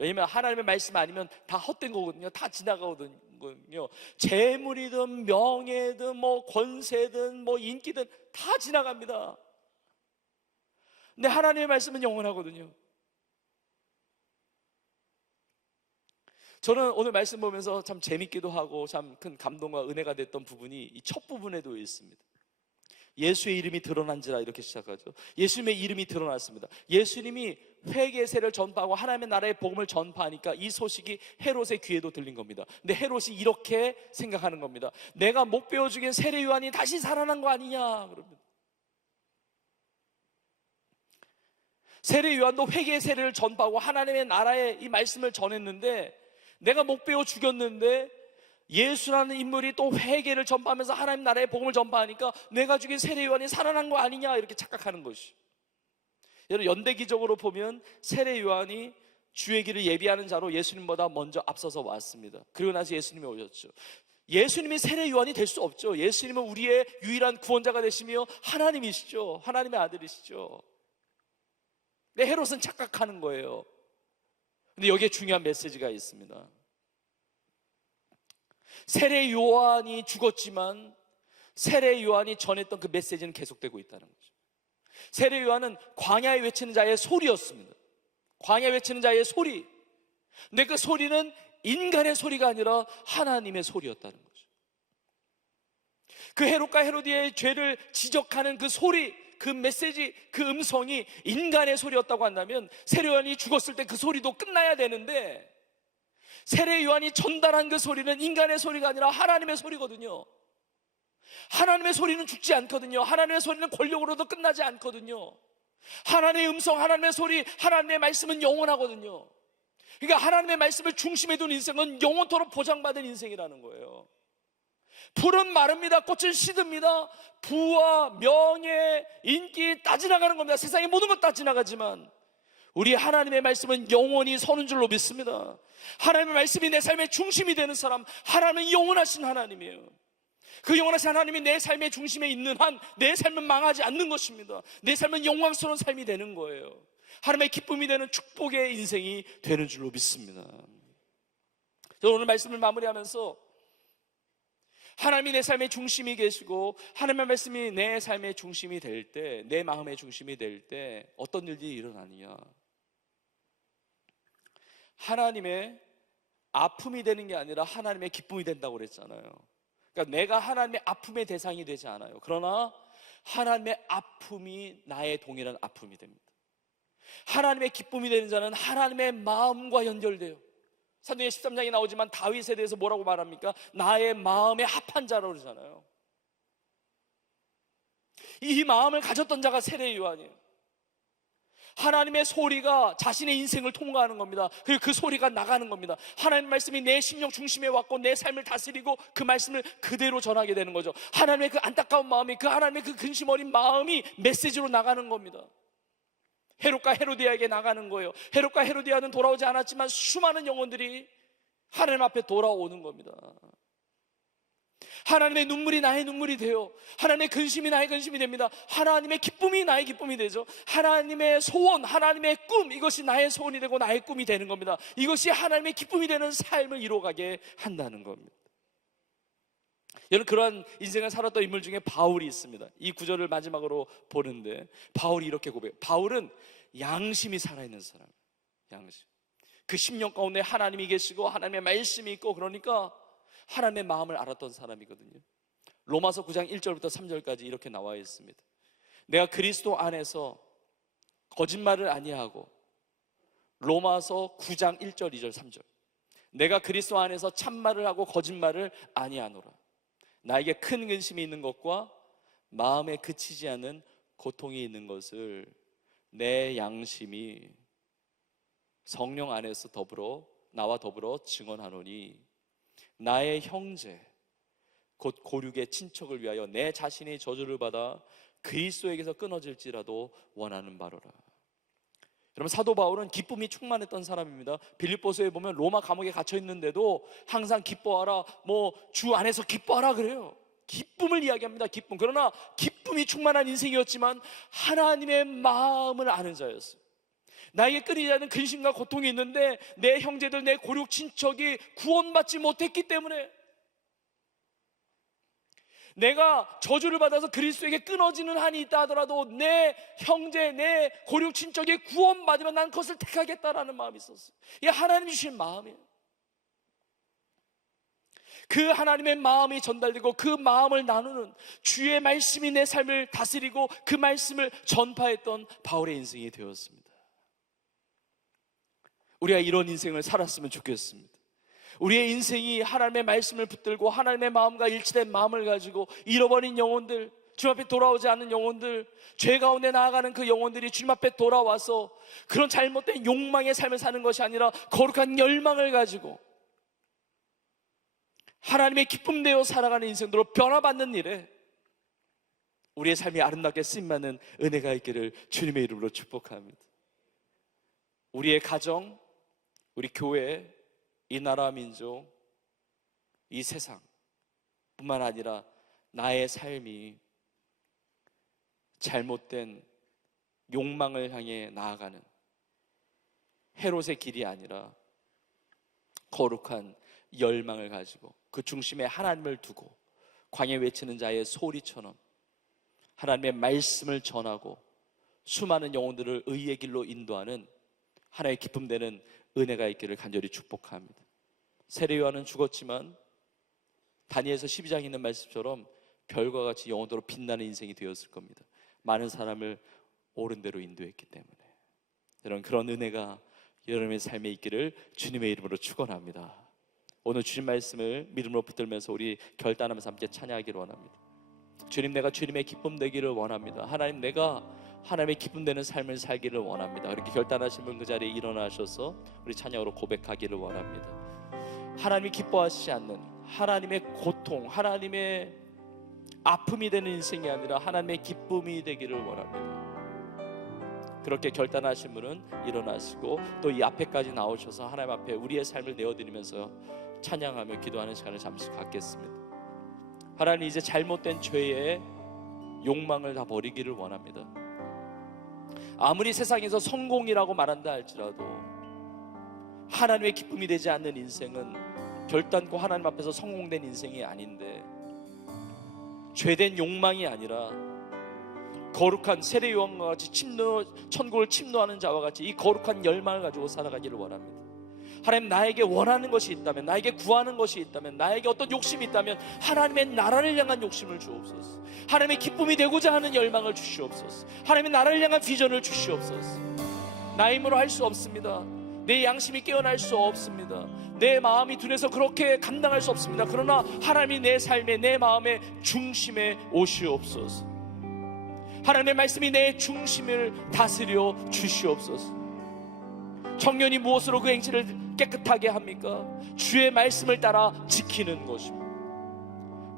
왜냐하면 하나님의 말씀 아니면 다 헛된 거거든요. 다 지나가거든요. 재물이든 명예든 뭐 권세든 뭐 인기든 다 지나갑니다. 근데 하나님의 말씀은 영원하거든요. 저는 오늘 말씀 보면서 참 재밌기도 하고 참 큰 감동과 은혜가 됐던 부분이 이 첫 부분에도 있습니다. 예수의 이름이 드러난지라 이렇게 시작하죠. 예수님의 이름이 드러났습니다. 예수님이 회개세를 전파하고 하나님의 나라의 복음을 전파하니까 이 소식이 헤롯의 귀에도 들린 겁니다. 근데 헤롯이 이렇게 생각하는 겁니다. 내가 못 배워 죽인 세례 요한이 다시 살아난 거 아니냐 그럽니다. 세례 요한도 회개의 세례를 전파하고 하나님의 나라의 이 말씀을 전했는데 내가 못 배워 죽였는데 예수라는 인물이 또 회개를 전파하면서 하나님 나라의 복음을 전파하니까 내가 죽인 세례 요한이 살아난 거 아니냐 이렇게 착각하는 것이. 여러분 연대기적으로 보면 세례 요한이 주의 길을 예비하는 자로 예수님보다 먼저 앞서서 왔습니다. 그리고 나서 예수님이 오셨죠. 예수님이 세례 요한이 될 수 없죠. 예수님은 우리의 유일한 구원자가 되시며 하나님이시죠. 하나님의 아들이시죠. 근데 헤롯은 착각하는 거예요. 근데 여기에 중요한 메시지가 있습니다. 세례 요한이 죽었지만 세례 요한이 전했던 그 메시지는 계속되고 있다는 거죠. 세례 요한은 광야에 외치는 자의 소리였습니다. 광야에 외치는 자의 소리. 근데 그 소리는 인간의 소리가 아니라 하나님의 소리였다는 거죠. 그 헤롯과 헤로디아의 죄를 지적하는 그 소리, 그 메시지, 그 음성이 인간의 소리였다고 한다면 세례 요한이 죽었을 때 그 소리도 끝나야 되는데 세례 요한이 전달한 그 소리는 인간의 소리가 아니라 하나님의 소리거든요. 하나님의 소리는 죽지 않거든요. 하나님의 소리는 권력으로도 끝나지 않거든요. 하나님의 음성, 하나님의 소리, 하나님의 말씀은 영원하거든요. 그러니까 하나님의 말씀을 중심에 둔 인생은 영원토록 보장받은 인생이라는 거예요. 풀은 마릅니다. 꽃은 시듭니다. 부와 명예, 인기 다 지나가는 겁니다. 세상의 모든 것 다 지나가지만 우리 하나님의 말씀은 영원히 서는 줄로 믿습니다. 하나님의 말씀이 내 삶의 중심이 되는 사람, 하나님은 영원하신 하나님이에요. 그 영원하신 하나님이 내 삶의 중심에 있는 한 내 삶은 망하지 않는 것입니다. 내 삶은 영광스러운 삶이 되는 거예요. 하나님의 기쁨이 되는 축복의 인생이 되는 줄로 믿습니다. 저는 오늘 말씀을 마무리하면서 하나님이 내 삶의 중심이 계시고 하나님의 말씀이 내 삶의 중심이 될 때, 내 마음의 중심이 될 때 어떤 일들이 일어나느냐, 하나님의 아픔이 되는 게 아니라 하나님의 기쁨이 된다고 그랬잖아요. 그러니까 내가 하나님의 아픔의 대상이 되지 않아요. 그러나 하나님의 아픔이 나의 동일한 아픔이 됩니다. 하나님의 기쁨이 되는 자는 하나님의 마음과 연결돼요. 사도행전 13장에 나오지만 다윗에 대해서 뭐라고 말합니까? 나의 마음에 합한 자라고 그러잖아요. 이 마음을 가졌던 자가 세례 요한이에요. 하나님의 소리가 자신의 인생을 통과하는 겁니다. 그리고 그 소리가 나가는 겁니다. 하나님의 말씀이 내 심령 중심에 왔고 내 삶을 다스리고 그 말씀을 그대로 전하게 되는 거죠. 하나님의 그 안타까운 마음이, 그 하나님의 그 근심 어린 마음이 메시지로 나가는 겁니다. 헤롯과 헤로디아에게 나가는 거예요. 헤롯과 헤로디아는 돌아오지 않았지만 수많은 영혼들이 하나님 앞에 돌아오는 겁니다. 하나님의 눈물이 나의 눈물이 돼요. 하나님의 근심이 나의 근심이 됩니다. 하나님의 기쁨이 나의 기쁨이 되죠. 하나님의 소원, 하나님의 꿈, 이것이 나의 소원이 되고 나의 꿈이 되는 겁니다. 이것이 하나님의 기쁨이 되는 삶을 이루어가게 한다는 겁니다. 여러분, 그러한 인생을 살았던 인물 중에 바울이 있습니다. 이 구절을 마지막으로 보는데 바울이 이렇게 고백해요. 바울은 양심이 살아있는 사람이에요. 양심. 그 심령 가운데 하나님이 계시고 하나님의 말씀이 있고 그러니까 하나님의 마음을 알았던 사람이거든요. 로마서 9장 1절부터 3절까지 이렇게 나와 있습니다. 내가 그리스도 안에서 거짓말을 아니하고, 로마서 9장 1절 2절 3절, 내가 그리스도 안에서 참말을 하고 거짓말을 아니하노라. 나에게 큰 근심이 있는 것과 마음에 그치지 않는 고통이 있는 것을 내 양심이 성령 안에서 나와 더불어 증언하노니, 나의 형제 곧 고륙의 친척을 위하여 내 자신이 저주를 받아 그리스도에게서 끊어질지라도 원하는 바로라. 여러분, 사도 바울은 기쁨이 충만했던 사람입니다. 빌립보서에 보면 로마 감옥에 갇혀 있는데도 항상 기뻐하라, 주 안에서 기뻐하라 그래요. 기쁨을 이야기합니다. 기쁨. 그러나 기쁨이 충만한 인생이었지만 하나님의 마음을 아는 자였어요. 나에게 끊이지 않는 근심과 고통이 있는데 내 형제들, 내 고륙 친척이 구원받지 못했기 때문에, 내가 저주를 받아서 그리스도에게 끊어지는 한이 있다 하더라도 내 형제, 내 고륙 친척이 구원받으면 난 그것을 택하겠다라는 마음이 있었어요. 이게 하나님 주신 마음이에요. 그 하나님의 마음이 전달되고 그 마음을 나누는 주의 말씀이 내 삶을 다스리고 그 말씀을 전파했던 바울의 인생이 되었습니다. 우리가 이런 인생을 살았으면 좋겠습니다. 우리의 인생이 하나님의 말씀을 붙들고 하나님의 마음과 일치된 마음을 가지고 잃어버린 영혼들, 주님 앞에 돌아오지 않는 영혼들, 죄 가운데 나아가는 그 영혼들이 주님 앞에 돌아와서 그런 잘못된 욕망의 삶을 사는 것이 아니라 거룩한 열망을 가지고 하나님의 기쁨 되어 살아가는 인생들로 변화받는 일에 우리의 삶이 아름답게 쓰임받는 은혜가 있기를 주님의 이름으로 축복합니다. 우리의 가정, 우리 교회, 이 나라 민족, 이 세상 뿐만 아니라 나의 삶이 잘못된 욕망을 향해 나아가는 헤롯의 길이 아니라 거룩한 열망을 가지고 그 중심에 하나님을 두고 광야에 외치는 자의 소리처럼 하나님의 말씀을 전하고 수많은 영혼들을 의의 길로 인도하는 하나의 기쁨 되는 은혜가 있기를 간절히 축복합니다. 세례 요한은 죽었지만 다니엘서 12장에 있는 말씀처럼 별과 같이 영원토록 빛나는 인생이 되었을 겁니다. 많은 사람을 옳은 대로 인도했기 때문에. 여러분, 그런 은혜가 여러분의 삶에 있기를 주님의 이름으로 축원합니다. 오늘 주신 말씀을 믿음으로 붙들면서 우리 결단하면서 함께 찬양하기를 원합니다. 주님, 내가 주님의 기쁨 되기를 원합니다. 하나님, 내가 하나님의 기쁨 되는 삶을 살기를 원합니다. 그렇게 결단하신 분 그 자리에 일어나셔서 우리 찬양으로 고백하기를 원합니다. 하나님이 기뻐하시지 않는 하나님의 고통, 하나님의 아픔이 되는 인생이 아니라 하나님의 기쁨이 되기를 원합니다. 그렇게 결단하신 분은 일어나시고 또 이 앞에까지 나오셔서 하나님 앞에 우리의 삶을 내어드리면서 찬양하며 기도하는 시간을 잠시 갖겠습니다. 하나님, 이제 잘못된 죄의 욕망을 다 버리기를 원합니다. 아무리 세상에서 성공이라고 말한다 할지라도 하나님의 기쁨이 되지 않는 인생은 결단코 하나님 앞에서 성공된 인생이 아닌데, 죄된 욕망이 아니라 거룩한 세례 요한과 같이 천국을 침노하는 자와 같이 이 거룩한 열망을 가지고 살아가기를 원합니다. 하나님, 나에게 원하는 것이 있다면, 나에게 구하는 것이 있다면, 나에게 어떤 욕심이 있다면 하나님의 나라를 향한 욕심을 주옵소서. 하나님의 기쁨이 되고자 하는 열망을 주시옵소서. 하나님의 나라를 향한 비전을 주시옵소서. 나 힘으로 할 수 없습니다. 내 양심이 깨어날 수 없습니다. 내 마음이 둔해서 그렇게 감당할 수 없습니다. 그러나 하나님이 내 삶에, 내 마음의 중심에 오시옵소서. 하나님의 말씀이 내 중심을 다스려 주시옵소서. 청년이 무엇으로 그 행실을 깨끗하게 합니까? 주의 말씀을 따라 지키는 것입니다.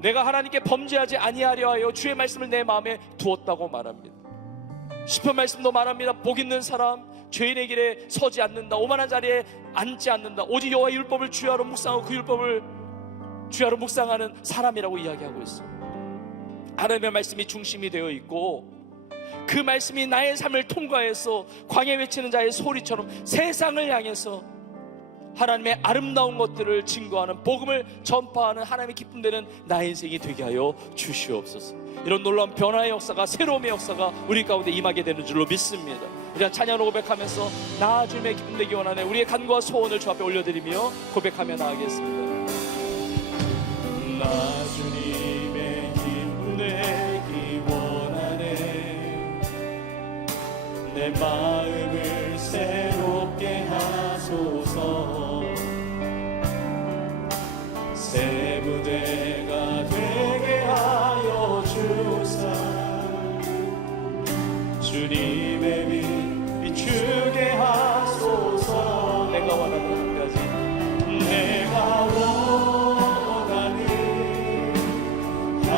내가 하나님께 범죄하지 아니하려 하여 주의 말씀을 내 마음에 두었다고 말합니다. 시편 말씀도 말합니다. 복 있는 사람, 죄인의 길에 서지 않는다, 오만한 자리에 앉지 않는다, 오직 여호와의 율법을 주야로 묵상하고 그 율법을 주야로 묵상하는 사람이라고 이야기하고 있어요. 하나님의 말씀이 중심이 되어 있고 그 말씀이 나의 삶을 통과해서 광야에 외치는 자의 소리처럼 세상을 향해서 하나님의 아름다운 것들을 증거하는, 복음을 전파하는 하나님의 기쁨 되는 나의 인생이 되게 하여 주시옵소서. 이런 놀라운 변화의 역사가, 새로움의 역사가 우리 가운데 임하게 되는 줄로 믿습니다. 우리가 찬양으로 고백하면서 나 주님의 기쁨 되기 원하네, 우리의 간구와 소원을 주 앞에 올려드리며 고백하며 나아가겠습니다. 나 주님의 기쁨 되기 원하네, 내 마음을 새롭게 하소서. 새 무대가 되게 하여 주사, 주님의 빛 비추게 하소서. 내가 원하는 한 가지, 내가 원하는 한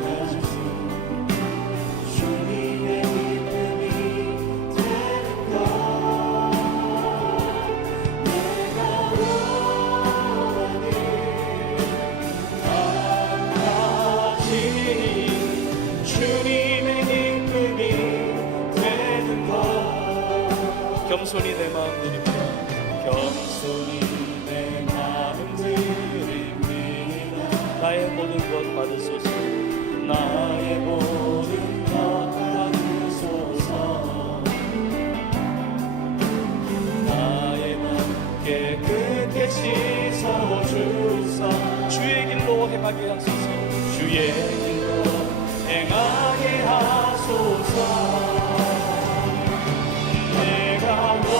가지, 주님의 기쁨이 겸손히 내 마음 드립니다. 겸손히 내 마음 드립니다. 나의 모든 것 받으소서. 나의 모든 것 받으소서. 나의 맘 깨끗게 씻어주사. 주의 길로 행하게 하소서. 주의 길로 행하게 하소서. 내가 원하는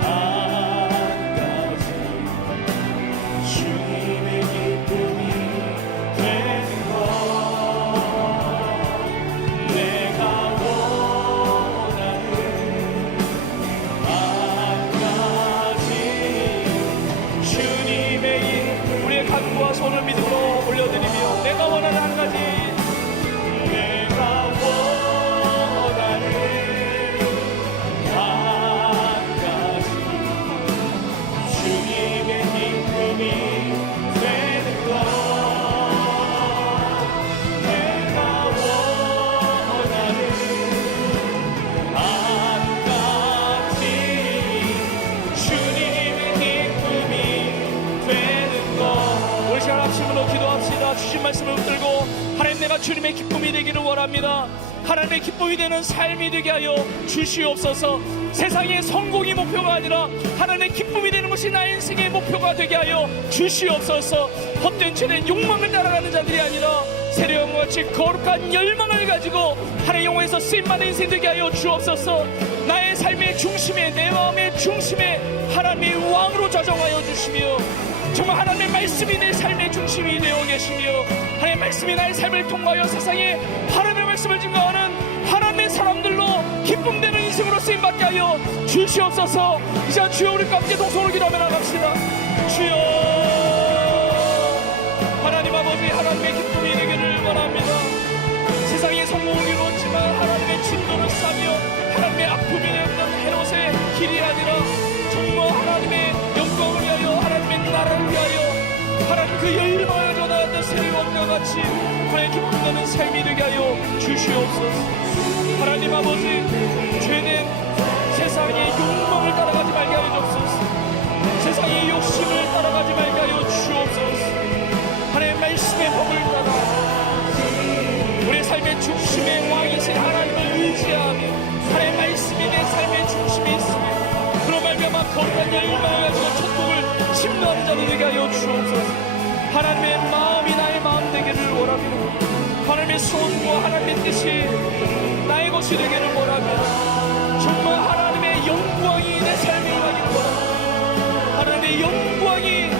한 가지 주님의 기쁨이 되는 것. 내가 원하는 한 가지 주님의 우리의 간구와 손을 믿음으로 올려드리며 내가 원하는 한 가지 내가 원하는 한 가지 주님의 기쁨이 되는 것. 내가 원하는 한 가지 주님의 기쁨이 되는 것. 우리 시간 합심으로 기도합시다. 주신 말씀을 붙들고 하나님, 내가 주님의 기쁨이 되기를 원합니다. 하나님의 기쁨이 되는 삶이 되게 하여 주시옵소서. 세상의 성공이 목표가 아니라 하나님의 기쁨이 되는 것이 나의 인생의 목표가 되게 하여 주시옵소서. 헛된 죄된 욕망을 따라가는 자들이 아니라 세례와 같이 거룩한 열망을 가지고 하나님의 영광에서 쓰임받는 인생 되게 하여 주옵소서. 나의 삶의 중심에, 내 마음의 중심에 하나님의 왕으로 좌정하여 주시며 정말 하나님의 말씀이 내 삶의 중심이 되어 계시며 하나님의 말씀이 나의 삶을 통하여 세상에 하나님의 말씀을 증거하는 하나님의 사람들로 기쁨되는 인생으로 쓰임받게 하여 주시옵소서. 이제 주여, 우리 함께 동성으로 기도하며 나갑시다. 주여, 하나님 아버지, 하나님의 기쁨이 되기를 원합니다. 세상의 성공을 이루었지만 하나님의 진노를 싸며 하나님의 아픔이 되었던 헤롯의 길이 아니라 정말 하나님의 영광을 위하여, 하나님의 나라를 위하여 하나님 그 열망을 전하였던 세례원과 같이 하나님 기쁨되는 삶이 되게 하여 주시옵소서. 하나님 아버지, 죄된 세상의 욕망을 따라가지 말게 하여 주옵소서. 세상의 욕심을 따라가지 말게 하여 주옵소서. 하나님의 말씀의 법을 따라 우리 삶의 중심에 왕이신 하나님을 의지하며 하나님의 말씀이 내 삶의 중심에 있으며 그로 말미암아 거룩한 열망을 가지고 천국을 침노하는 자들 되게 하여 주옵소서. 하나님의 마음이 나의 마음 되기를 원합니다. 하나님의 소원과 하나님의 뜻이 나의 것이 되기를 원합니다. 정말 하나님의 영광이 내 삶에 임하기를 원합니다. 하나님의 영광이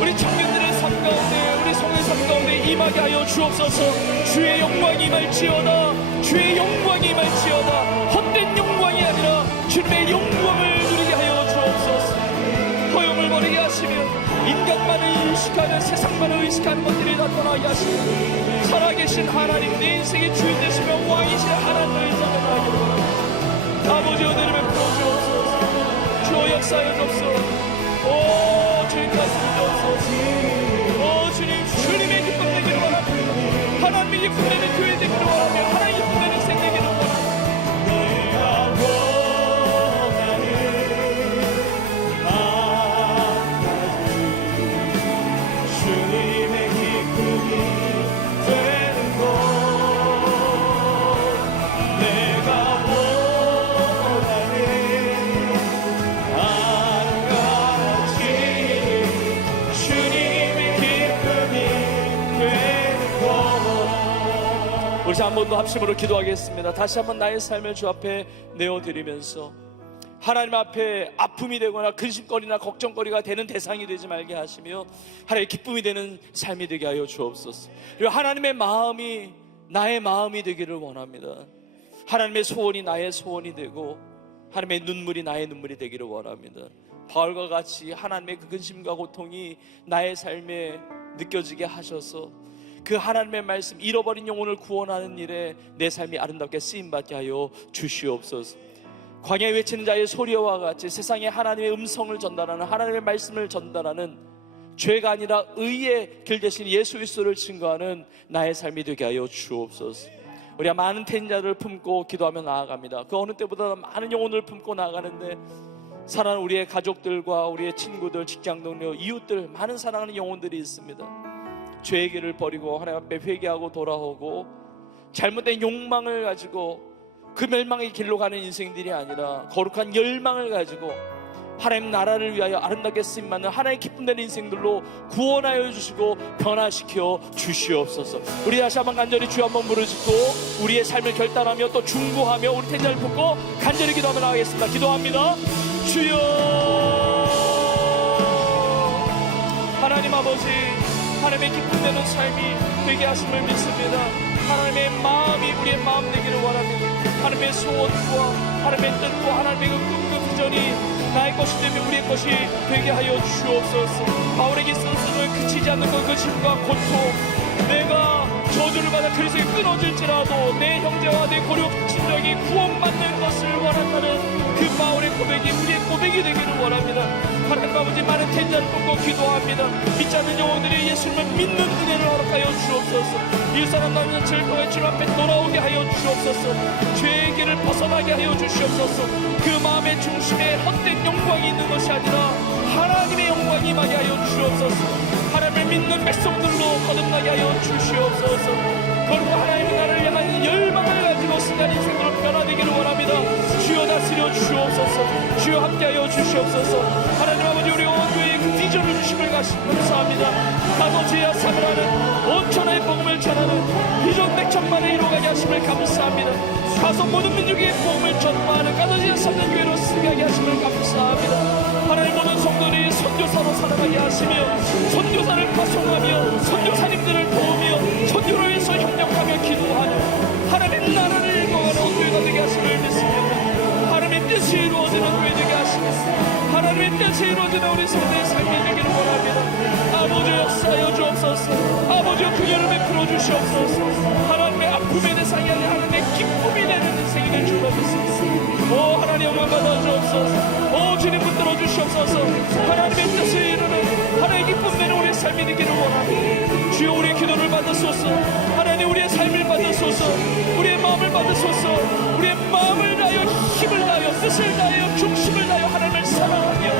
우리 청년들의 삶 가운데, 우리 성의 삶 가운데 임하게 하여 주옵소서. 주의 영광이 임할지어다. 주의 영광이 임할지어다. 헛된 영광이 아니라 주님의 영광을 누리게 하여 주옵소서. 허용을 버리게 하시며 인간만을 의식하는, 세상만을 의식하는 것들이 나타나게 하시며 살아계신 하나님, 내 인생의 주인 되시며 왕이신 하나님을 의지하기를 원합니다. 아버지, 은혜를 베풀어 주옵소서. 주여, 역사여 주옵소서. 오 주님, 말씀해 주옵소서. 오 주님, 주님의 기쁨 되기를 원합니다. 하나님의 기쁨 되는 교회 되기를 원하며 하나님의 기쁨 되는 인생 되기를 원합니다. 주님의 기쁨이 되는 것. 내가 원하는 한 가지 주님의 기쁨이 되는 것. 우리 한 번 더 합심으로 기도하겠습니다. 다시 한번 나의 삶을 주 앞에 내어드리면서 하나님 앞에 아픔이 되거나 근심거리나 걱정거리가 되는 대상이 되지 말게 하시며 하나님의 기쁨이 되는 삶이 되게 하여 주옵소서. 그리고 하나님의 마음이 나의 마음이 되기를 원합니다. 하나님의 소원이 나의 소원이 되고 하나님의 눈물이 나의 눈물이 되기를 원합니다. 바울과 같이 하나님의 그 근심과 고통이 나의 삶에 느껴지게 하셔서 그 하나님의 말씀, 잃어버린 영혼을 구원하는 일에 내 삶이 아름답게 쓰임받게 하여 주시옵소서. 광야에 외치는 자의 소리와 같이 세상에 하나님의 음성을 전달하는, 하나님의 말씀을 전달하는, 죄가 아니라 의의 길 대신 예수 그리스도를 증거하는 나의 삶이 되게 하여 주옵소서. 우리가 많은 태인자들을 품고 기도하며 나아갑니다. 그 어느 때보다 많은 영혼을 품고 나아가는데 사랑하는 우리의 가족들과 우리의 친구들, 직장 동료, 이웃들, 많은 사랑하는 영혼들이 있습니다. 죄의 길을 버리고 하나님 앞에 회개하고 돌아오고 잘못된 욕망을 가지고 그 멸망의 길로 가는 인생들이 아니라 거룩한 열망을 가지고 하나님 나라를 위하여 아름답게 쓰임받는 하나님의 기쁨되는 인생들로 구원하여 주시고 변화시켜 주시옵소서. 우리 다시 한번 간절히 주여 한번 부르짖고 우리의 삶을 결단하며 또 중보하며 우리 텐자를 품고 간절히 기도하며 나가겠습니다. 기도합니다. 주여, 하나님 아버지, 하나님의 기쁨되는 삶이 되게 하심을 믿습니다. 하나님의 마음이 우리의 마음 되기를 원합니다. 하나님의 소원과 하나님의 뜻과 하나님의 그 꿈과 비전이 나의 것이 되면 우리의 것이 되게 하여 주옵소서. 바울에게 있어서는 그치지 않는 그 짐과 고통, 내가 저주를 받아 그리스도에 끊어질지라도 내 형제와 내 고려 친족이 구원받는 것을 원한다는 그 바울의 고백이 우리의 고백이 되기를 원합니다. 하나님 아버지, 많은 텐자를 뽑고 기도합니다. 믿지 않는 영혼들이 예수님을 믿는 은혜를 허락하여 주옵소서. 일사람 남은 즐거운 주님 앞에 돌아오게 하여 주옵소서. 죄의 길을 벗어나게 하여 주시옵소서. 그 마음의 중심에 헛된 영광이 있는 것이 아니라 하나님의 영광이 임하게 하여 주옵소서. 하나님을 믿는 백성들로 거듭나게 하여 주시옵소서. 그리고 하나님의 나라를 향한 열망을 가지고 순간 인생으로 변화되기를 원합니다. 주여 다스려 주옵소서. 주여 함께하여 주시옵소서. 하나님 아버지, 우리 온 교회에 그 비전을 주심을 감사합니다. 가서지야 사랑하는 온천하의 복음을 전하는 비전 100천만에 이루어가게 하심을 감사합니다. 가서 모든 민족의 복음을 전파하는 가서지야 선전교회로 쓰게 하심을 감사합니다. 하나님, 모든 성도들이 선교사로 살아가게 하시며 선교사를 파송하며 선교사님들을 도우며 선교로 위해서 협력하며 기도하며 하나님의 나라를 이루어가는 교회가 되게 하심을 믿습니다. 하나님의 뜻이 이루어지는 교회 되게 하시겠습니다. 하나님의 뜻이 이루어지는 우리 성도의 삶이 되기를 원합니다. 아버지 역사하여 주옵소서. 아버지 그녀를 베풀어 주시옵소서. 하나님의 아픔의 대상이 아닌 하나님의 기쁨이 되는 인생이 될 줄로 믿습니다. 오 하나님, 영광 받아 주옵소서. 오 주님 붙들어 주시옵소서. 하나님의 뜻을 이루는 하나님의 기쁨 되는 우리의 삶이 되기를 원합니다. 주여, 우리의 기도를 받으소서. 하나님, 우리의 삶을 받으소서. 우리의 마음을 받으소서. 우리의 마음을 다하여 힘을 다하여 뜻을 다하여 중심을 다하여 하나님을 사랑하며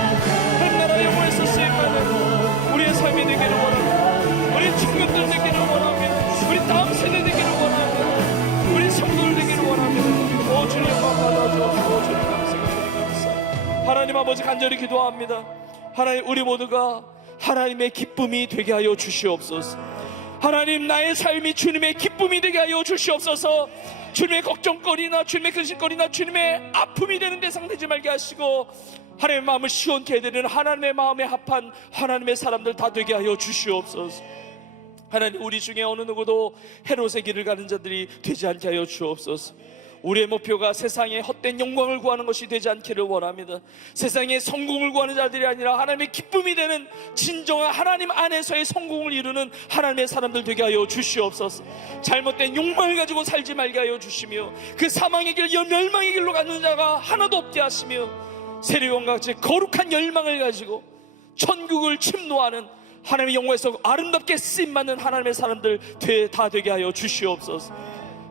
하나님 나라 영원에서 쓰임받는 우리의 삶이 되기를 원합니다. 우리 친구들 되기를 원합니다. 우리 다음 세대 되기를 원합니다. 우리 성도들 되기를 원합니다. 오 주님, 영광 받아주옵시고 주님 감사합니다. 하나님 아버지, 간절히 기도합니다. 하나님, 우리 모두가 하나님의 기쁨이 되게 하여 주시옵소서. 하나님, 나의 삶이 주님의 기쁨이 되게 하여 주시옵소서. 주님의 걱정거리나 주님의 근심거리나 주님의 아픔이 되는 대상 되지 말게 하시고 하나님의 마음을 시원케 해드리는 하나님의 마음에 합한 하나님의 사람들 다 되게 하여 주시옵소서. 하나님, 우리 중에 어느 누구도 헤롯의 길을 가는 자들이 되지 않게 하여 주옵소서. 우리의 목표가 세상의 헛된 영광을 구하는 것이 되지 않기를 원합니다. 세상의 성공을 구하는 자들이 아니라 하나님의 기쁨이 되는 진정한 하나님 안에서의 성공을 이루는 하나님의 사람들 되게 하여 주시옵소서. 잘못된 욕망을 가지고 살지 말게 하여 주시며 그 사망의 길, 멸망의 길로 가는 자가 하나도 없게 하시며 세례요한과 같이 거룩한 열망을 가지고 천국을 침노하는 하나님의 영광에서 아름답게 쓰임받는 하나님의 사람들 다 되게 하여 주시옵소서.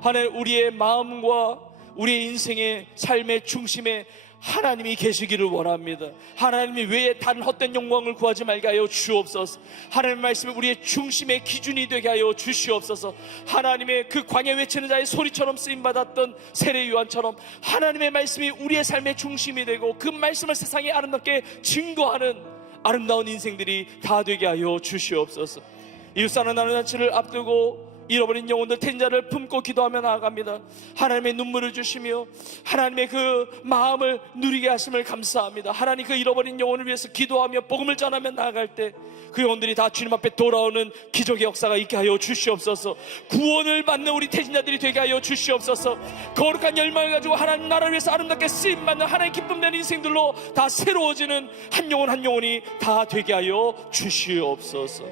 하나님, 우리의 마음과 우리의 인생의 삶의 중심에 하나님이 계시기를 원합니다. 하나님이 외에 다른 헛된 영광을 구하지 말게 하여 주옵소서. 하나님의 말씀이 우리의 중심의 기준이 되게 하여 주시옵소서. 하나님의 그 광야 외치는 자의 소리처럼 쓰임받았던 세례 요한처럼 하나님의 말씀이 우리의 삶의 중심이 되고 그 말씀을 세상에 아름답게 증거하는 아름다운 인생들이 다 되게 하여 주시옵소서. 이웃사랑 나누는 잔치를 앞두고 잃어버린 영혼들 텐자를 품고 기도하며 나아갑니다. 하나님의 눈물을 주시며 하나님의 그 마음을 누리게 하심을 감사합니다. 하나님, 그 잃어버린 영혼을 위해서 기도하며 복음을 전하며 나아갈 때 그 영혼들이 다 주님 앞에 돌아오는 기적의 역사가 있게 하여 주시옵소서. 구원을 받는 우리 태신자들이 되게 하여 주시옵소서. 거룩한 열망을 가지고 하나님 나라를 위해서 아름답게 쓰임받는 하나님 기쁨되는 인생들로 다 새로워지는 한 영혼 한 영혼이 다 되게 하여 주시옵소서.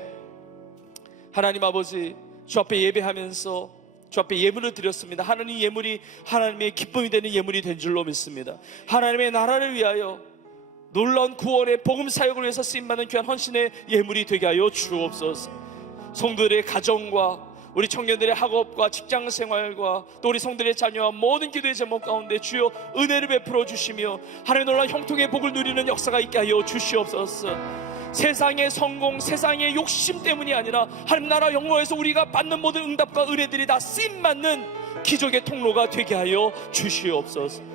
하나님 아버지, 주 앞에 예배하면서 주 앞에 예물을 드렸습니다. 하나님 예물이 하나님의 기쁨이 되는 예물이 된 줄로 믿습니다. 하나님의 나라를 위하여 놀라운 구원의 복음 사역을 위해서 쓰임받는 귀한 헌신의 예물이 되게 하여 주옵소서. 성도들의 가정과 우리 청년들의 학업과 직장 생활과 또 우리 성들의 자녀와 모든 기도의 제목 가운데 주여 은혜를 베풀어 주시며 하나님 놀라운 형통의 복을 누리는 역사가 있게 하여 주시옵소서. 세상의 성공, 세상의 욕심 때문이 아니라 하나님 나라 영광에서 우리가 받는 모든 응답과 은혜들이 다 쓰임맞는 기적의 통로가 되게 하여 주시옵소서.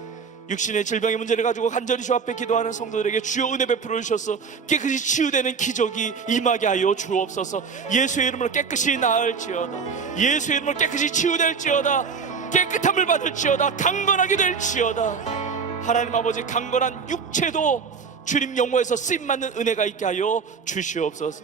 육신의 질병의 문제를 가지고 간절히 주 앞에 기도하는 성도들에게 주여 은혜 베풀어 주셔서 깨끗이 치유되는 기적이 임하게 하여 주옵소서. 예수의 이름으로 깨끗이 나을지어다. 예수의 이름으로 깨끗이 치유될지어다. 깨끗함을 받을지어다. 강건하게 될지어다. 하나님 아버지, 강건한 육체도 주님 영광에서 쓰임맞는 은혜가 있게 하여 주시옵소서.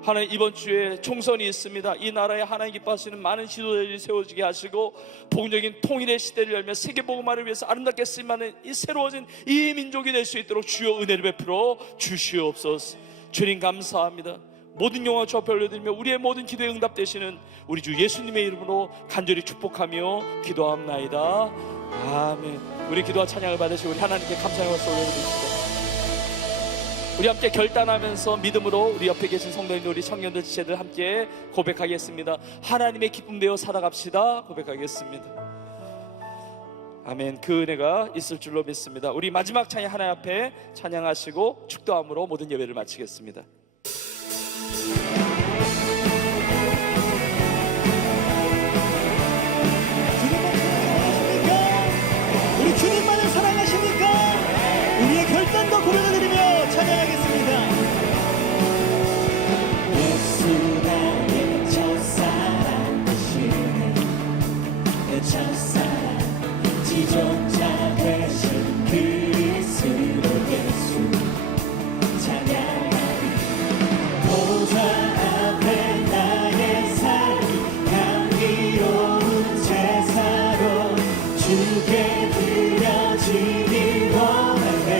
하나님, 이번 주에 총선이 있습니다. 이 나라에 하나님 기뻐하시는 많은 지도자들이 세워지게 하시고 복음적인 통일의 시대를 열며 세계 복음화를 위해서 아름답게 쓰임받는 이 새로워진 이 민족이 될 수 있도록 주여 은혜를 베풀어 주시옵소서. 주님 감사합니다. 모든 영광 주 앞에 올려드리며 우리의 모든 기도에 응답되시는 우리 주 예수님의 이름으로 간절히 축복하며 기도합나이다. 아멘. 우리 기도와 찬양을 받으시고 우리 하나님께 감사의 말씀 올려드립니다. 우리 함께 결단하면서 믿음으로 우리 옆에 계신 성도님들, 우리 청년들, 지체들 함께 고백하겠습니다. 하나님의 기쁨 되어 살아갑시다. 고백하겠습니다. 아멘. 그 은혜가 있을 줄로 믿습니다. 우리 마지막 찬양 하나님 앞에 찬양하시고 축도함으로 모든 예배를 마치겠습니다. 우리 주님만을 사랑하십니까? 우리의 결단과 고백을 드리며 찬양하겠습니다. 예수 나의 첫사랑이시네. 내 첫사랑 지존자 되신 그리스도 예수 찬양하리. 보좌 앞에 나의 삶이 감기로운 제사로 주께 드려지길 원하네.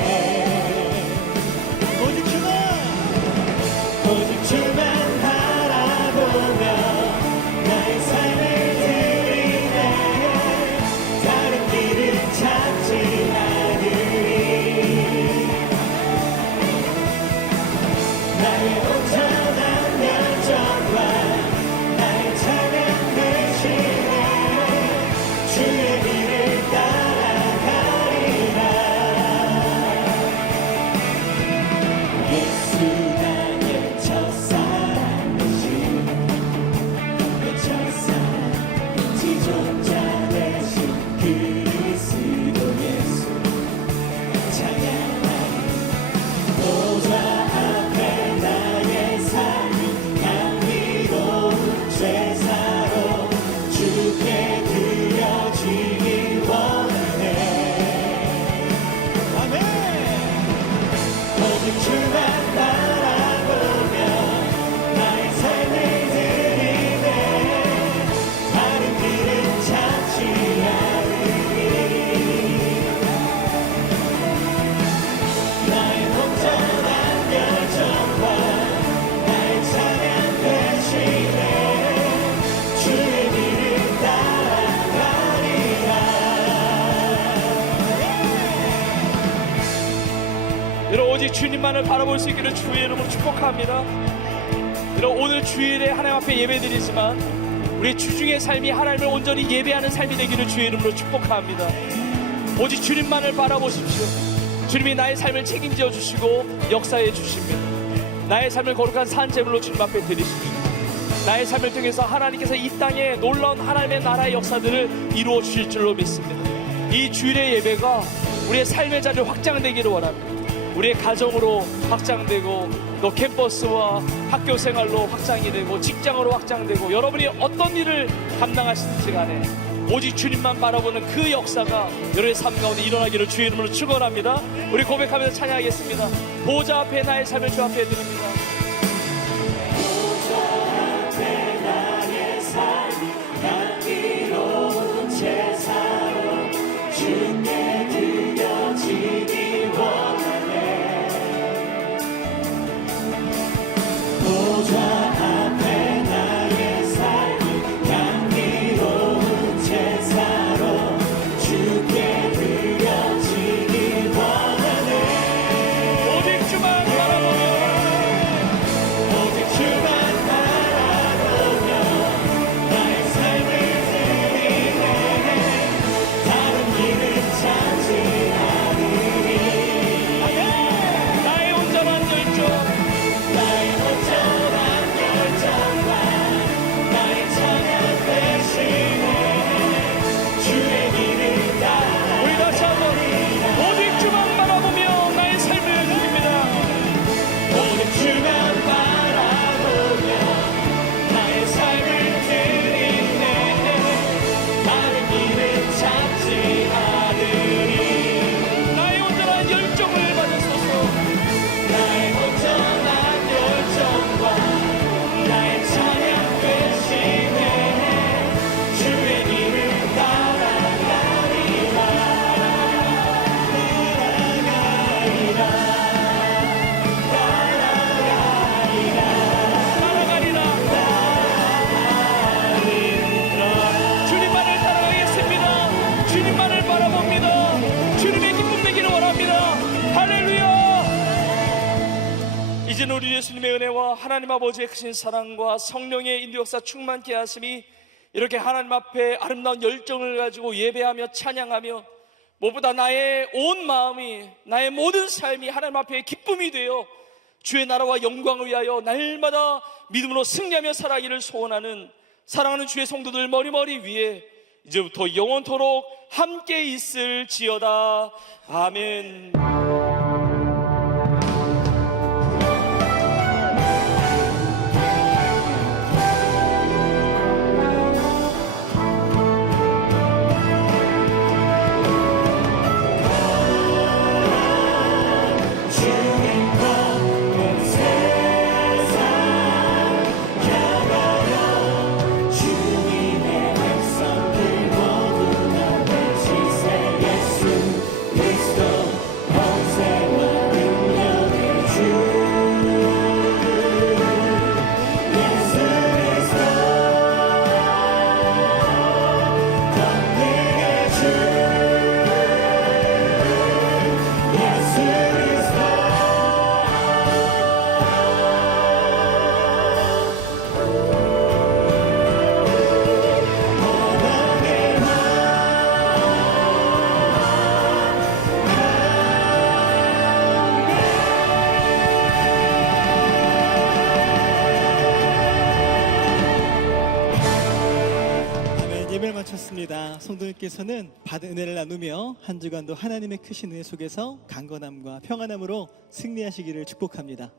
오직 주만 바라보며 나의 삶을 드리네. 다른 길을 찾지 않으리. 나의 온전한 열정과 나의 찬양 대신에 주의 길을 따라가리라. 예수 나의 첫사랑이시네. 내 첫사랑 지존자 되신 그리스도 예수 찬양하리. 보좌 앞에 나의 삶이 감미로운 제사로 주께 드려지길 원하네. 아멘. 오직 주만 바라보며 나의 삶을 드리네. 다른 길은 찾지 않으리. 나의 온전한 열정과 나의 찬양 대신에 주의 길을 따라가리라. 여러분, 오직 주님만을 바라볼 수 있기를 주의 이름으로 축복합니다. 여러분, 오늘 주일에 하나님 앞에 예배드리지만 우리 주중의 삶이 하나님을 온전히 예배하는 삶이 되기를 주의 이름으로 축복합니다. 오직 주님만을 바라보십시오. 주님이 나의 삶을 책임져 주시고 역사해 주십니다. 나의 삶을 거룩한 산제물로 주님 앞에 드리십시오. 나의 삶을 통해서 하나님께서 이 땅에 놀라운 하나님의 나라의 역사들을 이루어 주실 줄로 믿습니다. 이 주일의 예배가 우리의 삶의 자리를 확장되기를 원합니다. 우리의 가정으로 확장되고 또 캠퍼스와 학교 생활로 확장이 되고 직장으로 확장되고 여러분이 어떤 일을 감당하시는지 간에 오직 주님만 바라보는 그 역사가 여러분의 삶 가운데 일어나기를 주의 이름으로 축원합니다. 우리 고백하면서 찬양하겠습니다. 보좌 앞에 나의 삶을 주 앞에 드립니다. 앞에 나의 삶이 감미로운 제사로 주께 드려지길 원하네. 보좌 앞에 나의 삶이 감미로운 제사로 주께 드려지길 원하네. 오직 주만 바라보며 하나님 아버지의 크신 사랑과 성령의 인도 역사 충만케 하심이 이렇게 하나님 앞에 아름다운 열정을 가지고 예배하며 찬양하며 무엇보다 나의 온 마음이, 나의 모든 삶이 하나님 앞에 기쁨이 되어 주의 나라와 영광을 위하여 날마다 믿음으로 승리하며 살아가기를 소원하는 사랑하는 주의 성도들 머리머리 위에 이제부터 영원토록 함께 있을지어다. 아멘. 예배를 마쳤습니다. 성도님께서는 받은 은혜를 나누며 한 주간도 하나님의 크신 은혜 속에서 강건함과 평안함으로 승리하시기를 축복합니다.